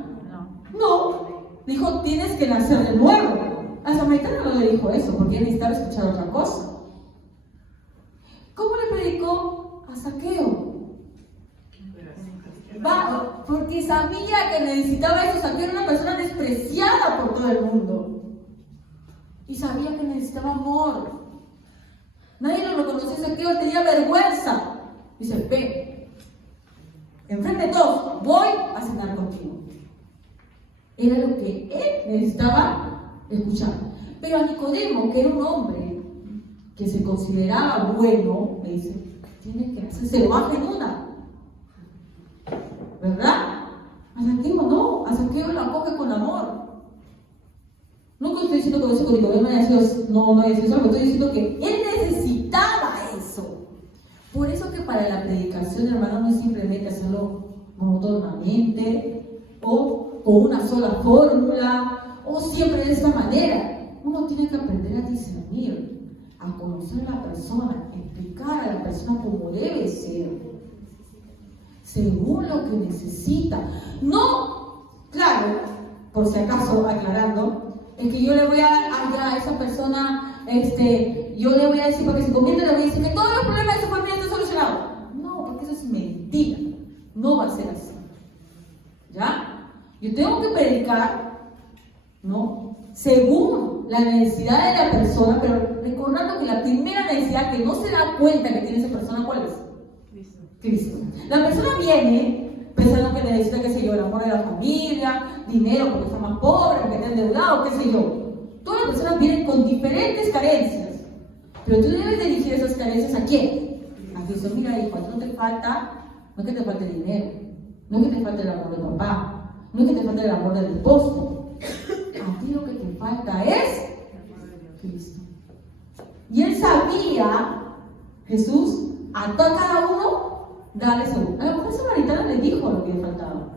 No. Dijo, tienes que nacer de nuevo. A samaritana no le dijo eso porque ella necesitaba escuchar otra cosa. ¿Cómo le predicó a Zaqueo? Porque sabía que necesitaba eso. Zaqueo era una persona despreciada por todo el mundo. Y sabía que necesitaba amor. Nadie lo reconocía a Zaqueo, tenía vergüenza. Dice, ven, enfrente de todos, voy a cenar contigo. Era lo que él necesitaba escuchar. Pero a Nicodemo, que era un hombre que se consideraba bueno, le dice, tienes que hacerse baja en una. ¿Verdad? A Zaqueo no, a Zaqueo lo acoge con amor. No que estoy diciendo que eso con Nicodemo no es eso, estoy diciendo que él necesitaba eso. Por eso que para la predicación, hermano, no es simplemente hacerlo monótonamente o con una sola fórmula o siempre de esta manera. Uno tiene que aprender a discernir, a conocer a la persona, explicar a la persona cómo debe ser, según lo que necesita. No, claro, por si acaso aclarando, es que yo le voy a dar a esa persona, yo le voy a decir para que se convierta, le voy a decir que todos los problemas de su familia están solucionados. No, porque eso es mentira. No va a ser así. ¿Ya? Yo tengo que predicar, ¿no?, según la necesidad de la persona, pero recordando que la primera necesidad que no se da cuenta que tiene esa persona, ¿cuál es? Cristo. La persona viene pensando que necesita, qué sé yo, el amor de la familia, dinero porque está más pobre, porque está endeudado, qué sé yo. Todas las personas vienen con diferentes carencias, pero tú debes dirigir esas carencias ¿a quién? A Cristo. Mira, hijo, no te falta, no es que te falte dinero, no es que te falte el amor del papá, no es que te falte el amor del esposo. A ti lo que te falta es Cristo. Y él sabía, Jesús, a cada uno darle salud. A la mujer samaritana le dijo lo que le faltaba.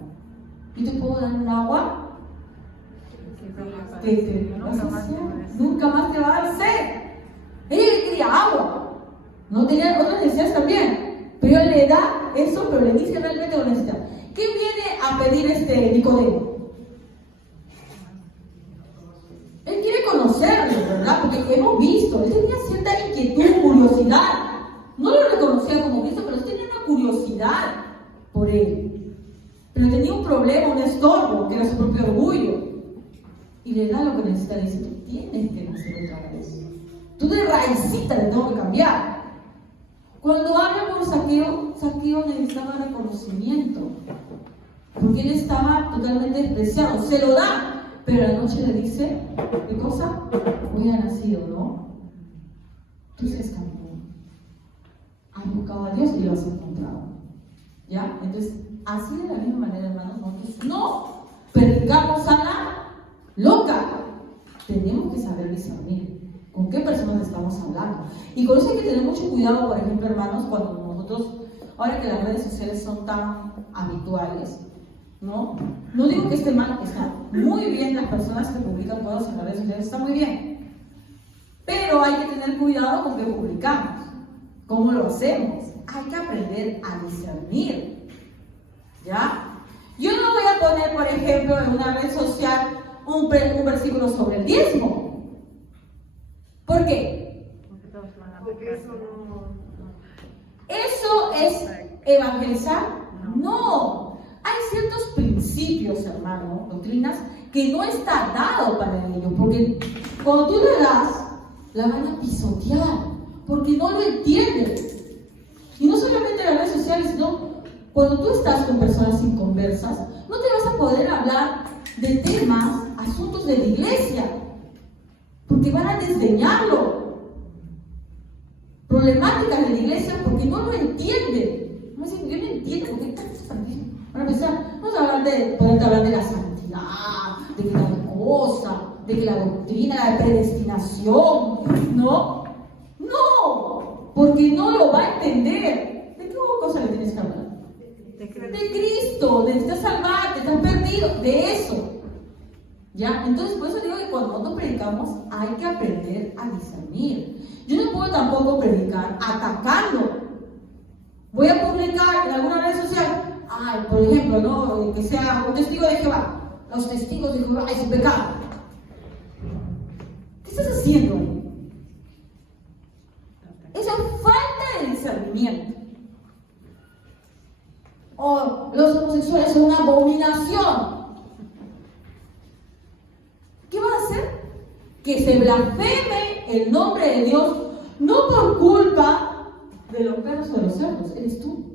¿Y te puedo dar un agua? Nunca más te va a dar sed. Ella quería agua. No tenía otras necesidades también. Pero él le da eso, pero le dice realmente lo necesita. ¿Qué viene a pedir Nicodemo? Él quiere conocerlo, ¿verdad? Porque hemos visto, él tenía cierta inquietud, curiosidad. No lo reconocía como Cristo, pero él tenía una curiosidad por él. pero tenía un problema, un estorbo, que era su propio orgullo. Y le da lo que necesita, le dice, tú tienes que nacer otra vez. Tú de raicita le tengo que cambiar. Cuando habla con Zaqueo, Zaqueo necesitaba reconocimiento, porque él estaba totalmente despreciado. Se lo da, pero a la noche le dice, ¿qué cosa? Hoy ha nacido, ¿no? Tú eres campeón. Has buscado a Dios y lo has encontrado. ¿Ya? Entonces, así de la misma manera, hermanos, nosotros no predicamos a la loca. Tenemos que saber discernir con qué personas estamos hablando. Y con eso hay que tener mucho cuidado, por ejemplo, hermanos, cuando nosotros, ahora que las redes sociales son tan habituales, ¿no? No digo que esté mal, está muy bien las personas que publican cosas en las redes sociales, está muy bien. Pero hay que tener cuidado con qué publicamos, cómo lo hacemos. Hay que aprender a discernir, ¿ya? Yo no voy a poner, por ejemplo, en una red social un versículo sobre el diezmo. ¿Por qué? Porque eso no... ¿Eso es evangelizar? No. Hay ciertos principios, hermano, doctrinas, que no está dado para ellos. Porque cuando tú le das, la van a pisotear. Porque no lo entienden. Y no solamente en las redes sociales, sino cuando tú estás con personas inconversas, no te vas a poder hablar de temas, asuntos de la iglesia. Porque van a desdeñarlo. Problemáticas de la iglesia porque no lo entienden. No dicen, yo no entiendo por qué tanto infantil. Van a empezar, vamos a hablar de la santidad, de que la cosa, de que la doctrina, la predestinación, ¿no? No, porque no lo va a entender. ¿De qué cosa le tienes que hablar? De Cristo, de que estás salvado, estás perdido, de eso. ¿Ya? Entonces, por eso digo que cuando nosotros predicamos hay que aprender a discernir. Yo no puedo tampoco predicar atacando. Voy a publicar en alguna red social, por ejemplo, ¿no? Que sea un testigo de Jehová. Los testigos de Jehová es un pecado. ¿Qué estás haciendo ahí? Esa falta de discernimiento. O los homosexuales son una abominación. ¿Qué va a hacer? Que se blasfeme el nombre de Dios, no por culpa de los perros o de los cerdos, eres tú.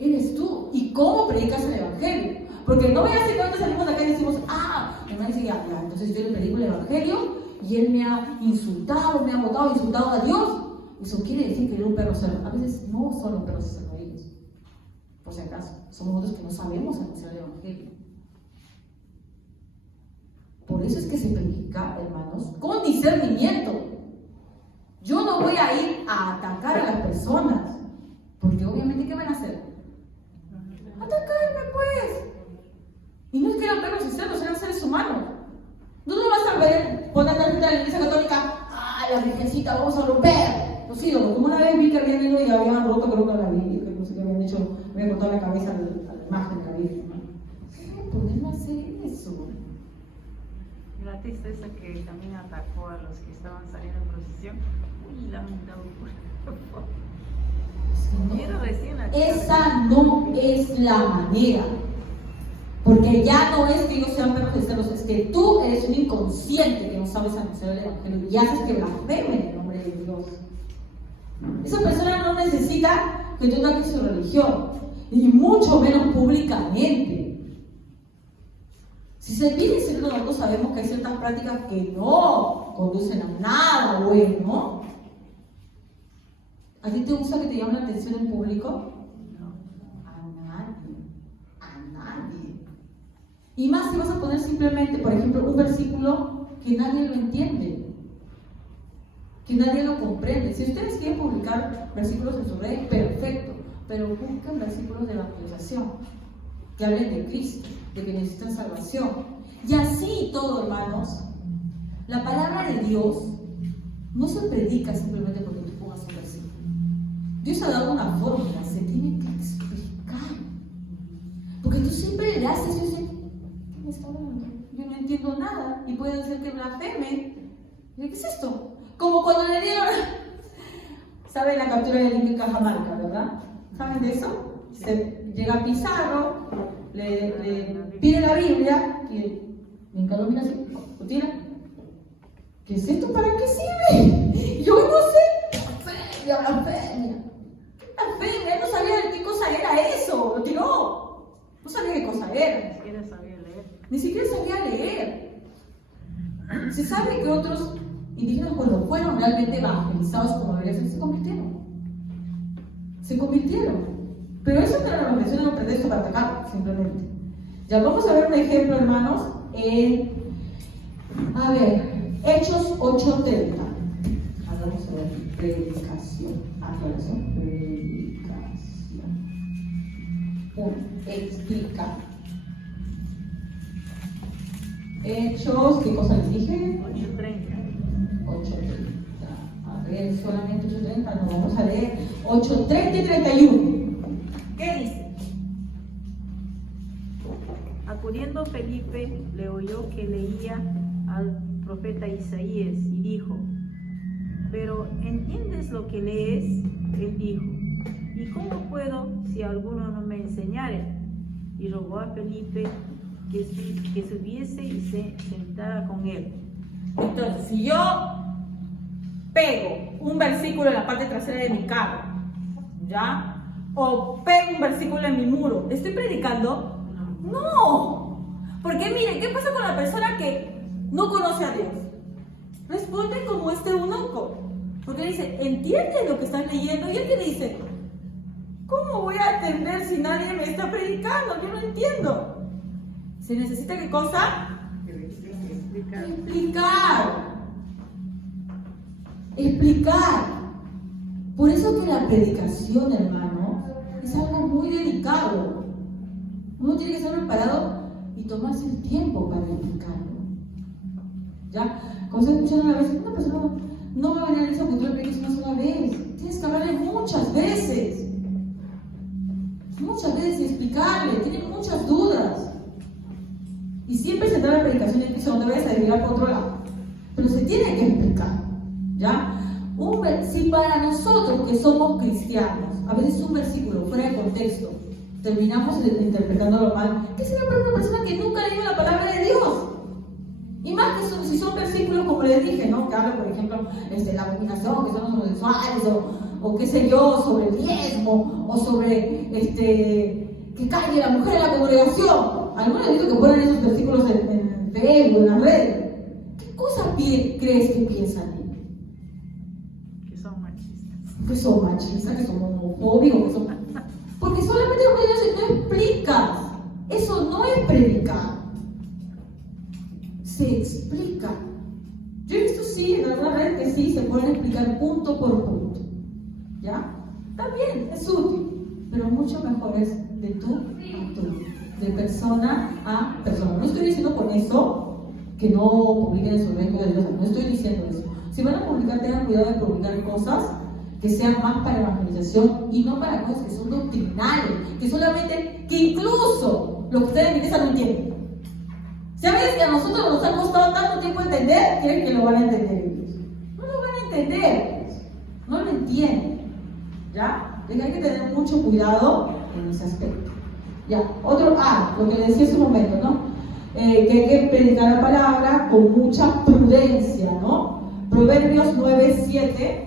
Eres tú. ¿Y cómo predicas el evangelio? Porque no voy a decir que ahorita salimos de acá y decimos, me dice, ya, entonces yo le predico el evangelio y él me ha insultado, me ha votado, insultado a Dios. Eso quiere decir que era un perro cerdo. A veces no son los perros cerdos ellos. Por si acaso, somos nosotros que no sabemos anunciar el evangelio. Por eso es que se predica, hermanos, con discernimiento. Yo no voy a ir a atacar a las personas, porque obviamente, ¿qué van a hacer? Atacarme, pues. Y no es que eran perros y cerdos, eran seres humanos. No vas a ver, poner la la iglesia católica, la virgencita, vamos a romper los ídolos. Como una vez vi que habían ido y habían roto, creo que la Biblia, que no sé qué habían hecho, habían cortado la cabeza a la imagen de la Virgen. ¿Podemos hacer eso? La artista esa que también atacó a los que estaban saliendo en procesión. Uy, la mandado Esa no es la manera. Porque ya no es que ellos sean perros y cerdos, es que tú eres un inconsciente que no sabes anunciar el evangelio y haces que blasfemen el nombre de Dios. Esa persona no necesita que tú ataques su religión, y mucho menos públicamente. Si se viene diciendo, nosotros sabemos que hay ciertas prácticas que no conducen a nada bueno. ¿A ti te gusta que te llame la atención en público? No. A nadie. Y más si vas a poner simplemente, por ejemplo, un versículo que nadie lo entiende, que nadie lo comprende. Si ustedes quieren publicar versículos en su red, perfecto, pero busquen versículos de evangelización, que hablen de Cristo, de que necesitan salvación. Y así todo, hermanos, la palabra de Dios no se predica simplemente porque tú pongas un versículo. Dios ha dado una fórmula, se tiene que explicar. Porque tú siempre le haces y dices, ¿qué me está hablando? Yo no entiendo nada. Y puede ser que blasfeme. ¿Qué es esto? Como cuando le dieron, ¿saben la captura de la Cajamarca, verdad? ¿Saben de eso? llega Pizarro, le pide la Biblia y Minka lo mira así, lo tira. ¿Qué es esto? ¿Para qué sirve? Yo no sé. Blasfemia. Blasfemia. Él no sabía de qué cosa era eso. Lo tiró. No sabía qué cosa era. Ni siquiera sabía leer. Ni siquiera sabía leer. Se sabe que otros indígenas, cuando fueron realmente evangelizados como debería ser, se convirtieron. Se convirtieron. Pero eso no era la reflexión, era un pretexto para atacar, simplemente. Ya vamos a ver un ejemplo, hermanos, en, a ver, Hechos 8:30. Vamos a ver, predicación. Predicación. Explica. Hechos, ¿qué cosa les dije? 8:30. 8:30. A ver, solamente 8:30, no vamos a leer. 8:30 y 31. ¿Qué dice? Acudiendo Felipe, le oyó que leía al profeta Isaías y dijo: ¿pero entiendes lo que lees? Él dijo: ¿y cómo puedo si alguno no me enseñare? Y rogó a Felipe que subiese y se sentara con él. Entonces, si yo pego un versículo en la parte trasera de mi carro, ¿ya? O pego un versículo en mi muro, ¿estoy predicando? No. Porque miren, ¿qué pasa con la persona que no conoce a Dios? Responde como este eunuco. Porque le dice, ¿entiendes lo que estás leyendo? Y él te dice, ¿cómo voy a entender si nadie me está predicando? Yo no entiendo. ¿Se necesita qué cosa? Explicar. Por eso que la predicación, hermano, es algo muy delicado. Uno tiene que estar preparado y tomarse el tiempo para explicarlo. ¿Ya? Como ustedes escucharon una vez, una persona no va a venir a eso porque tú le prediques una sola vez. Tienes que hablarle muchas veces. Muchas veces y explicarle. Tienen muchas dudas. Y siempre se da la predicación en el piso, no vayas a desviar por otro lado. Pero se tiene que explicar. ¿Ya? Si para nosotros que somos cristianos, a veces un versículo fuera de contexto, terminamos interpretándolo mal, ¿qué será para una persona que nunca ha leído la palabra de Dios? Y más que si son versículos, como les dije, ¿no? Que hablan, por ejemplo, la abominación, que son los homosexuales, o qué sé yo, sobre el diezmo, o sobre que calle la mujer en la congregación. Algunos han visto que ponen esos versículos en Facebook, en las redes. ¿Qué cosas crees que piensan ellos? Que son machistas. Que son machistas, que son homofóbicos, que son... Porque solamente lo que Dios no explicas. Eso no es predicar. Se explica. Yo he visto sí, en alguna red que sí se pueden explicar punto por punto. ¿Ya? Está bien, es útil. Pero mucho mejor es de tú a tú. De persona a persona. No estoy diciendo con eso que no publiquen en sus redes sociales. No estoy diciendo eso. Si van a publicar, tengan cuidado de publicar cosas que sean más para evangelización y no para cosas que son doctrinales, que incluso lo que ustedes me dicen no entienden. ¿Sabes que a nosotros nos ha costado tanto tiempo entender? ¿Creen que lo van a entender ellos? No lo van a entender, no lo entienden. ¿Ya? Hay que tener mucho cuidado en ese aspecto. Ya, lo que les decía hace un momento, ¿no? Que hay que predicar la palabra con mucha prudencia, ¿no? Proverbios 9:7.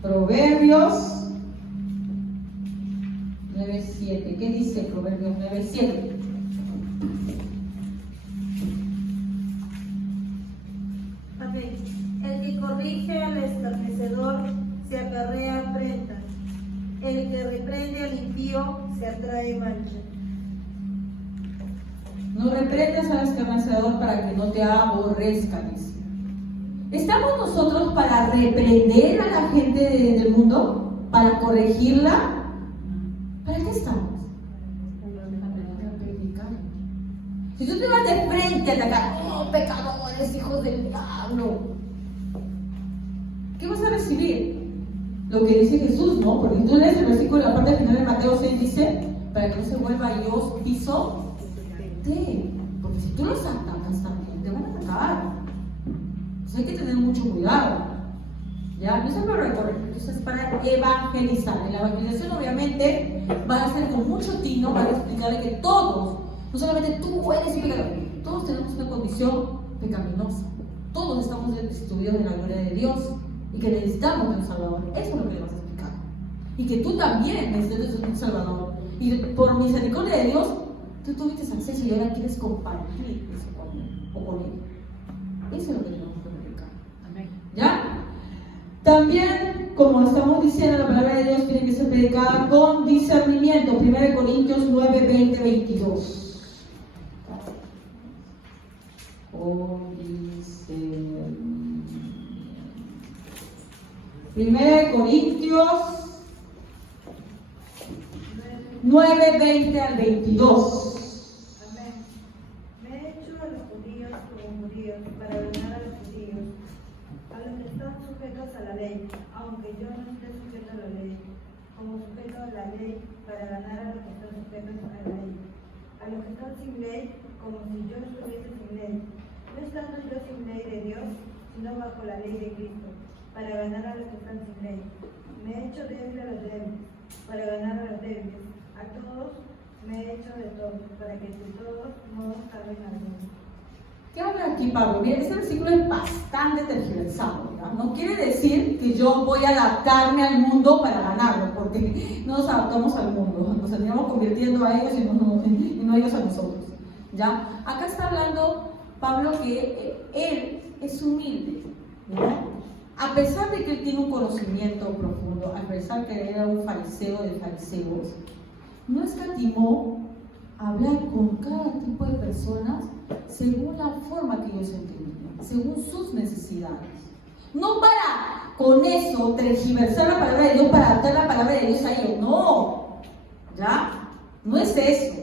Proverbios 9:7. ¿Qué dice Proverbios 9:7? Amén. El que corrige al escarnecedor se acarrea afrenta. El que reprende al impío se atrae mancha. No reprendas al escarnecedor para que no te aborrezca, dice. ¿Estamos nosotros para reprender a la gente del mundo? ¿Para corregirla? ¿Para qué estamos? Para predicar. Si tú te vas de frente a atacar, ¡oh, pecadores, hijos del diablo! ¿Qué vas a recibir? Lo que dice Jesús, ¿no? Porque tú lees el versículo de la parte final de Mateo 6, dice, para que no se vuelva Dios piso de. Porque si tú los atacas también, te van a atacar. Hay que tener mucho cuidado. ¿Ya? No es para recorrer, eso es para evangelizar. En la evangelización obviamente va a ser con mucho tino, va a explicarle que todos, no solamente tú eres un pecador, todos tenemos una condición pecaminosa. Todos estamos destituidos de la gloria de Dios y que necesitamos de un Salvador. Eso es lo que le vas a explicar. Y que tú también necesitas de un Salvador. Y por misericordia de Dios, tú tuviste acceso y ahora quieres compartir eso con él o con él. Eso es lo que tenemos que predicar. Amén. ¿Ya? También, como estamos diciendo, la palabra de Dios tiene que ser predicada con discernimiento. 1 Corintios 9, 20, 22. Con discernimiento. 1 Corintios 9, 20 al 22. Amén. Me he hecho a los judíos como judíos para ganar a los judíos, a los que están sujetos a la ley, aunque yo no esté sujeto a la ley, como sujeto a la ley para ganar a los que están sujetos a la ley, a los que están sin ley, como si yo estuviese sin ley, no estando yo sin ley de Dios, sino bajo la ley de Cristo, para ganar a los que están sin ley. Me he hecho débil a los débiles, para ganar a los débiles. A todos me he hecho de todo, para que de todos modos salven a Dios. ¿Qué habla aquí Pablo? Bien, este versículo es bastante tergiversado, ¿verdad? No quiere decir que yo voy a adaptarme al mundo para ganarlo, porque no nos adaptamos al mundo, nos terminamos convirtiendo a ellos y no ellos a nosotros, ¿ya? Acá está hablando Pablo que él es humilde, ¿verdad? A pesar de que él tiene un conocimiento profundo, a pesar que él era un fariseo de fariseos, no escatimó hablar con cada tipo de personas según la forma que ellos entendían, según sus necesidades. No para con eso tergiversar la palabra de Dios para adaptar la palabra de Dios a ellos, no, ¿ya? No es eso.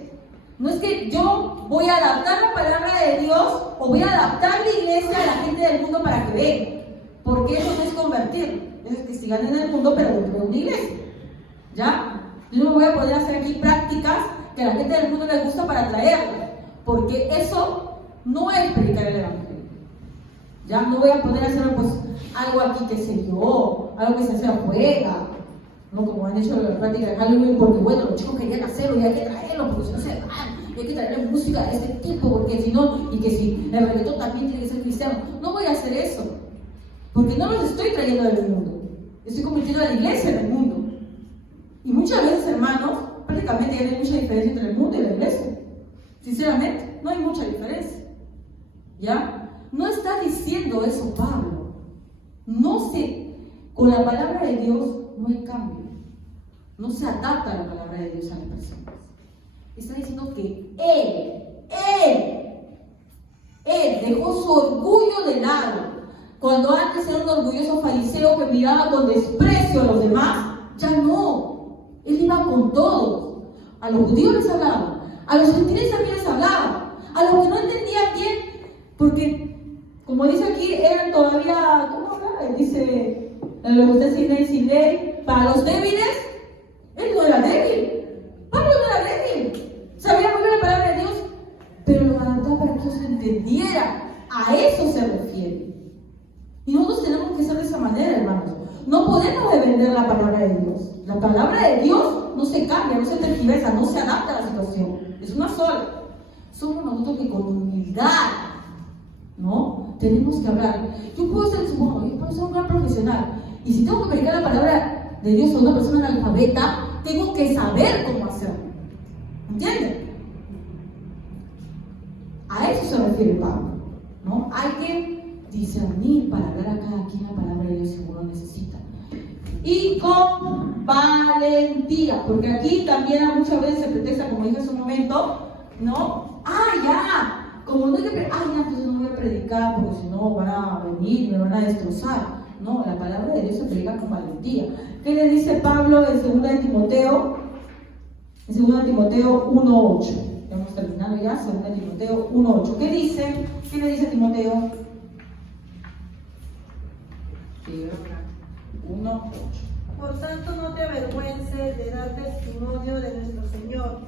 No es que yo voy a adaptar la palabra de Dios o voy a adaptar la iglesia a la gente del mundo para que vean, porque eso no es convertir, es que sigan en el mundo pero dentro de una iglesia, ¿ya? Yo no me voy a poder hacer aquí prácticas que a la gente del mundo le gusta para atraerla, porque eso no es predicar el evangelio. Ya no voy a poder hacer pues algo aquí, qué sé yo, algo que se hace afuera, no como han hecho las prácticas de Halloween, porque bueno, los chicos querían hacerlo y hay que traerlo, porque si no se van, y hay que traerle música de este tipo, porque si no, y que si el reggaetón también tiene que ser cristiano. No voy a hacer eso, porque no los estoy trayendo del mundo, estoy convirtiendo a la iglesia en el mundo. Y muchas veces, hermanos, prácticamente ya no hay mucha diferencia entre el mundo y la iglesia. Sinceramente, no hay mucha diferencia. ¿Ya? No está diciendo eso Pablo. Con la palabra de Dios no hay cambio. No se adapta la palabra de Dios a las personas. Está diciendo que él dejó su orgullo de lado. Cuando antes era un orgulloso fariseo que miraba con desprecio a los demás, ya no. Él iba con todos. A los judíos les hablaba, a los gentiles también les hablaba, a los que no entendían bien, porque, como dice aquí, eran todavía, ¿cómo habla? Dice, los que están sin ley, para los débiles, él no era débil. Pablo no era débil. Sabía muy bien la palabra de Dios, pero lo adaptaba para que ellos entendieran. A eso se refiere. Y nosotros tenemos que ser de esa manera, hermanos. No podemos vender la palabra de Dios. La palabra de Dios no se cambia, no se tergiversa, no se adapta a la situación. Es una sola. Somos nosotros que con humildad, ¿no? Tenemos que hablar. Yo puedo ser un gran profesional. Y si tengo que predicar la palabra de Dios a una persona analfabeta, tengo que saber cómo hacerlo. ¿Entienden? A eso se refiere Pablo, ¿no? Hay que discernir para hablar a cada quien la palabra de Dios según lo necesita. Y con valentía, porque aquí también muchas veces se pretexta, como dije hace un momento, ¿no? Como no hay que entonces no voy a predicar porque si no van a venir y me van a destrozar. No, la palabra de Dios se predica con valentía. ¿Qué le dice Pablo en 2 de Timoteo? En 2 de Timoteo 1:8. Estamos terminando ya, 2 de Timoteo 1:8. ¿Qué dice? ¿Qué le dice Timoteo? 1:8. Por tanto, no te avergüences de dar testimonio de nuestro Señor,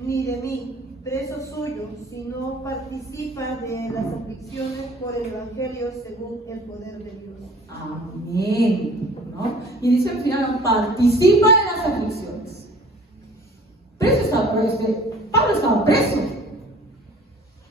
ni de mí, preso suyo, sino participa de las aflicciones por el Evangelio según el poder de Dios. Amén. ¿No? Y dice al final, participa de las aflicciones. Pablo estaba preso.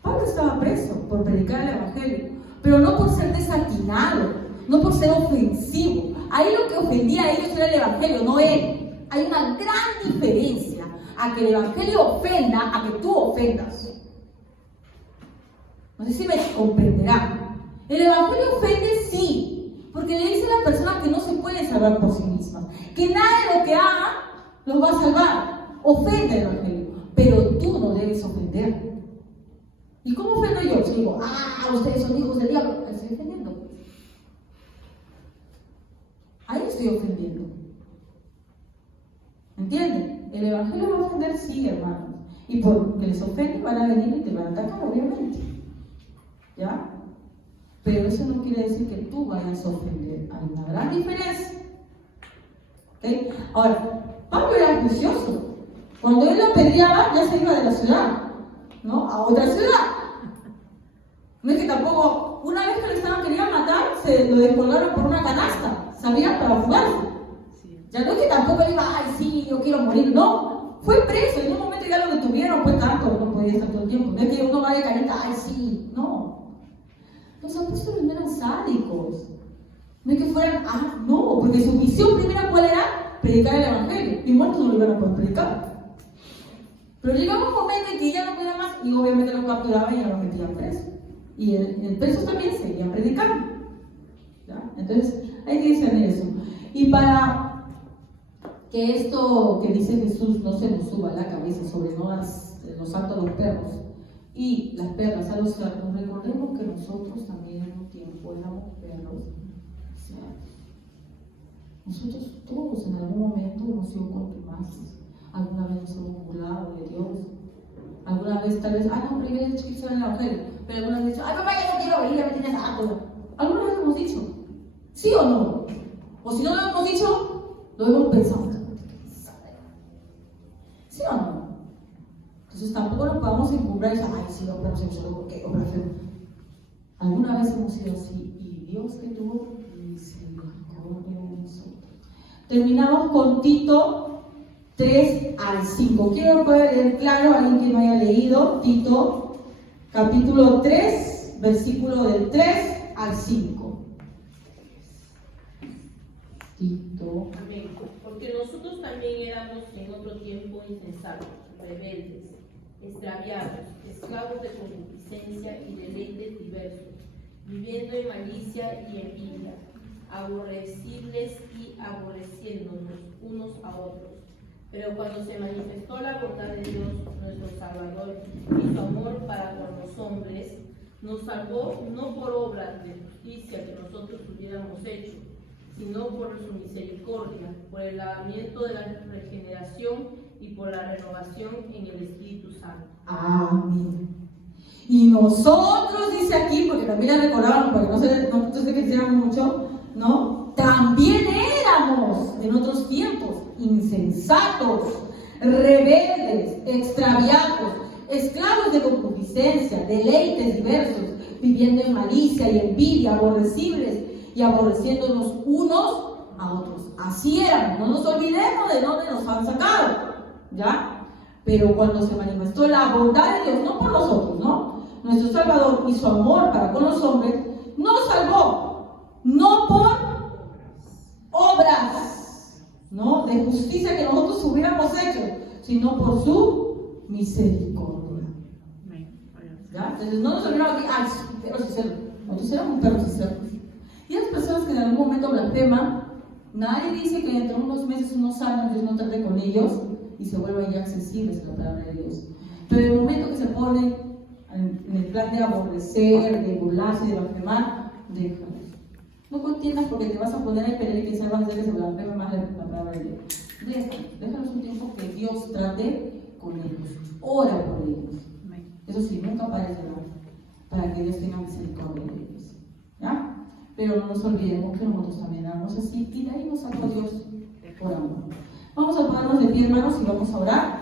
Pablo estaba preso por predicar el Evangelio, pero no por ser desatinado, no por ser ofensivo. Ahí lo que ofendía a ellos era el Evangelio, no él. Hay una gran diferencia a que el Evangelio ofenda, a que tú ofendas. No sé si me comprenderán. El Evangelio ofende, sí, porque le dice a la persona que no se puede salvar por sí misma, que nada de lo que haga los va a salvar. Ofende el Evangelio, pero tú no debes ofender. ¿Y cómo ofendo yo? Si digo, ustedes son hijos del diablo, estoy ofendiendo. Ahí estoy ofendiendo. ¿Entienden? El Evangelio va a ofender, sí, hermanos. Y porque les ofende van a venir y te van a atacar, obviamente. ¿Ya? Pero eso no quiere decir que tú vayas a ofender. Hay una gran diferencia. ¿Okay? Ahora, Pablo era juicioso. Cuando él lo apedreaba, ya se iba de la ciudad, ¿no? A otra ciudad. No es que tampoco, una vez que le querían matar, se lo descolgaron por una canasta, ¿sabían? Para fugarse. Ya no es que tampoco le iba, ay, sí, yo quiero morir, no. Fue preso, en un momento ya lo detuvieron, pues tanto, no podía estar todo el tiempo. No es que uno vaya caliente, ay, sí, no. Los apóstoles no eran sádicos. No es que fueran, no, porque su misión primera, ¿cuál era? Predicar el Evangelio. Y muertos no lo iban a poder predicar. Pero llegaba un momento en que ya no podía más y obviamente lo capturaban y ya lo metían preso. Y el preso también seguía predicando. ¿Ya? Entonces, hay que discernir eso. Y para que esto que dice Jesús no se nos suba a la cabeza sobre los santos a los perros y las perras a los cerdos, recordemos que nosotros también en un tiempo éramos perros. Nosotros todos en algún momento hemos sido contumaces. Alguna vez nos hemos burlado de Dios. Alguna vez tal vez, no, pero yo de chiquito en el Evangelio. Pero alguna vez dicho, papá, ya no quiero venir, ya me tienes harto. ¿Alguna vez lo hemos dicho? ¿Sí o no? O si no lo hemos dicho, lo hemos pensado. ¿Sí o no? Entonces tampoco nos podemos encumbrar y decir, sí, lo hemos hecho, porque obra feo. Alguna vez hemos sido así, y Dios que tuvo misericordia de nosotros. Terminamos con Tito 3 al 5. Quiero poder leer claro a alguien que no haya leído Tito, capítulo 3, versículo del 3 al 5. Tito. Amén. Porque nosotros también éramos en otro tiempo insensatos, rebeldes, extraviados, esclavos de concupiscencia y deleites diversos, viviendo en malicia y envidia, aborrecibles y aborreciéndonos unos a otros. Pero cuando se manifestó la bondad de Dios, nuestro Salvador, y su amor para con los hombres, nos salvó no por obras de justicia que nosotros hubiéramos hecho, sino por su misericordia, por el lavamiento de la regeneración y por la renovación en el Espíritu Santo. Amén. Y nosotros, dice aquí, porque también la recordaban, porque no sé que hicieran mucho, ¿no? También éramos en otros tiempos insensatos, rebeldes, extraviados, esclavos de concupiscencia, deleites diversos, viviendo en malicia y envidia, aborrecibles y aborreciéndonos unos a otros. Así éramos, no nos olvidemos de dónde nos han sacado, ¿ya? Pero cuando se manifestó la bondad de Dios, no por nosotros, ¿no? Nuestro Salvador y su amor para con los hombres, nos salvó, no por obras, ¿no? De justicia que nosotros hubiéramos hecho, sino por su misericordia. ¿Ya? Entonces no nos olvidamos que, perros y cerdos. Nosotros éramos perros y cerdos. Y las personas que en algún momento blasfeman, nadie dice que dentro de unos meses, unos años, Dios no trate con ellos y se vuelvan ya accesibles a la palabra de Dios. Pero en el momento que se ponen en el plan de aborrecer, de burlarse, de blasfemar, déjalos. No contiendas porque te vas a poner a pelear y que vas a hacer que se blasfeme más la palabra de Dios. Déjalos un tiempo que Dios trate con ellos. Ora por ellos. Eso sí, nunca pares de orar para que Dios tenga misericordia de ellos. ¿Ya? Pero no nos olvidemos que nosotros también éramos así y de ahí nos sacó Dios por amor. Vamos a ponernos de pie, hermanos, y vamos a orar.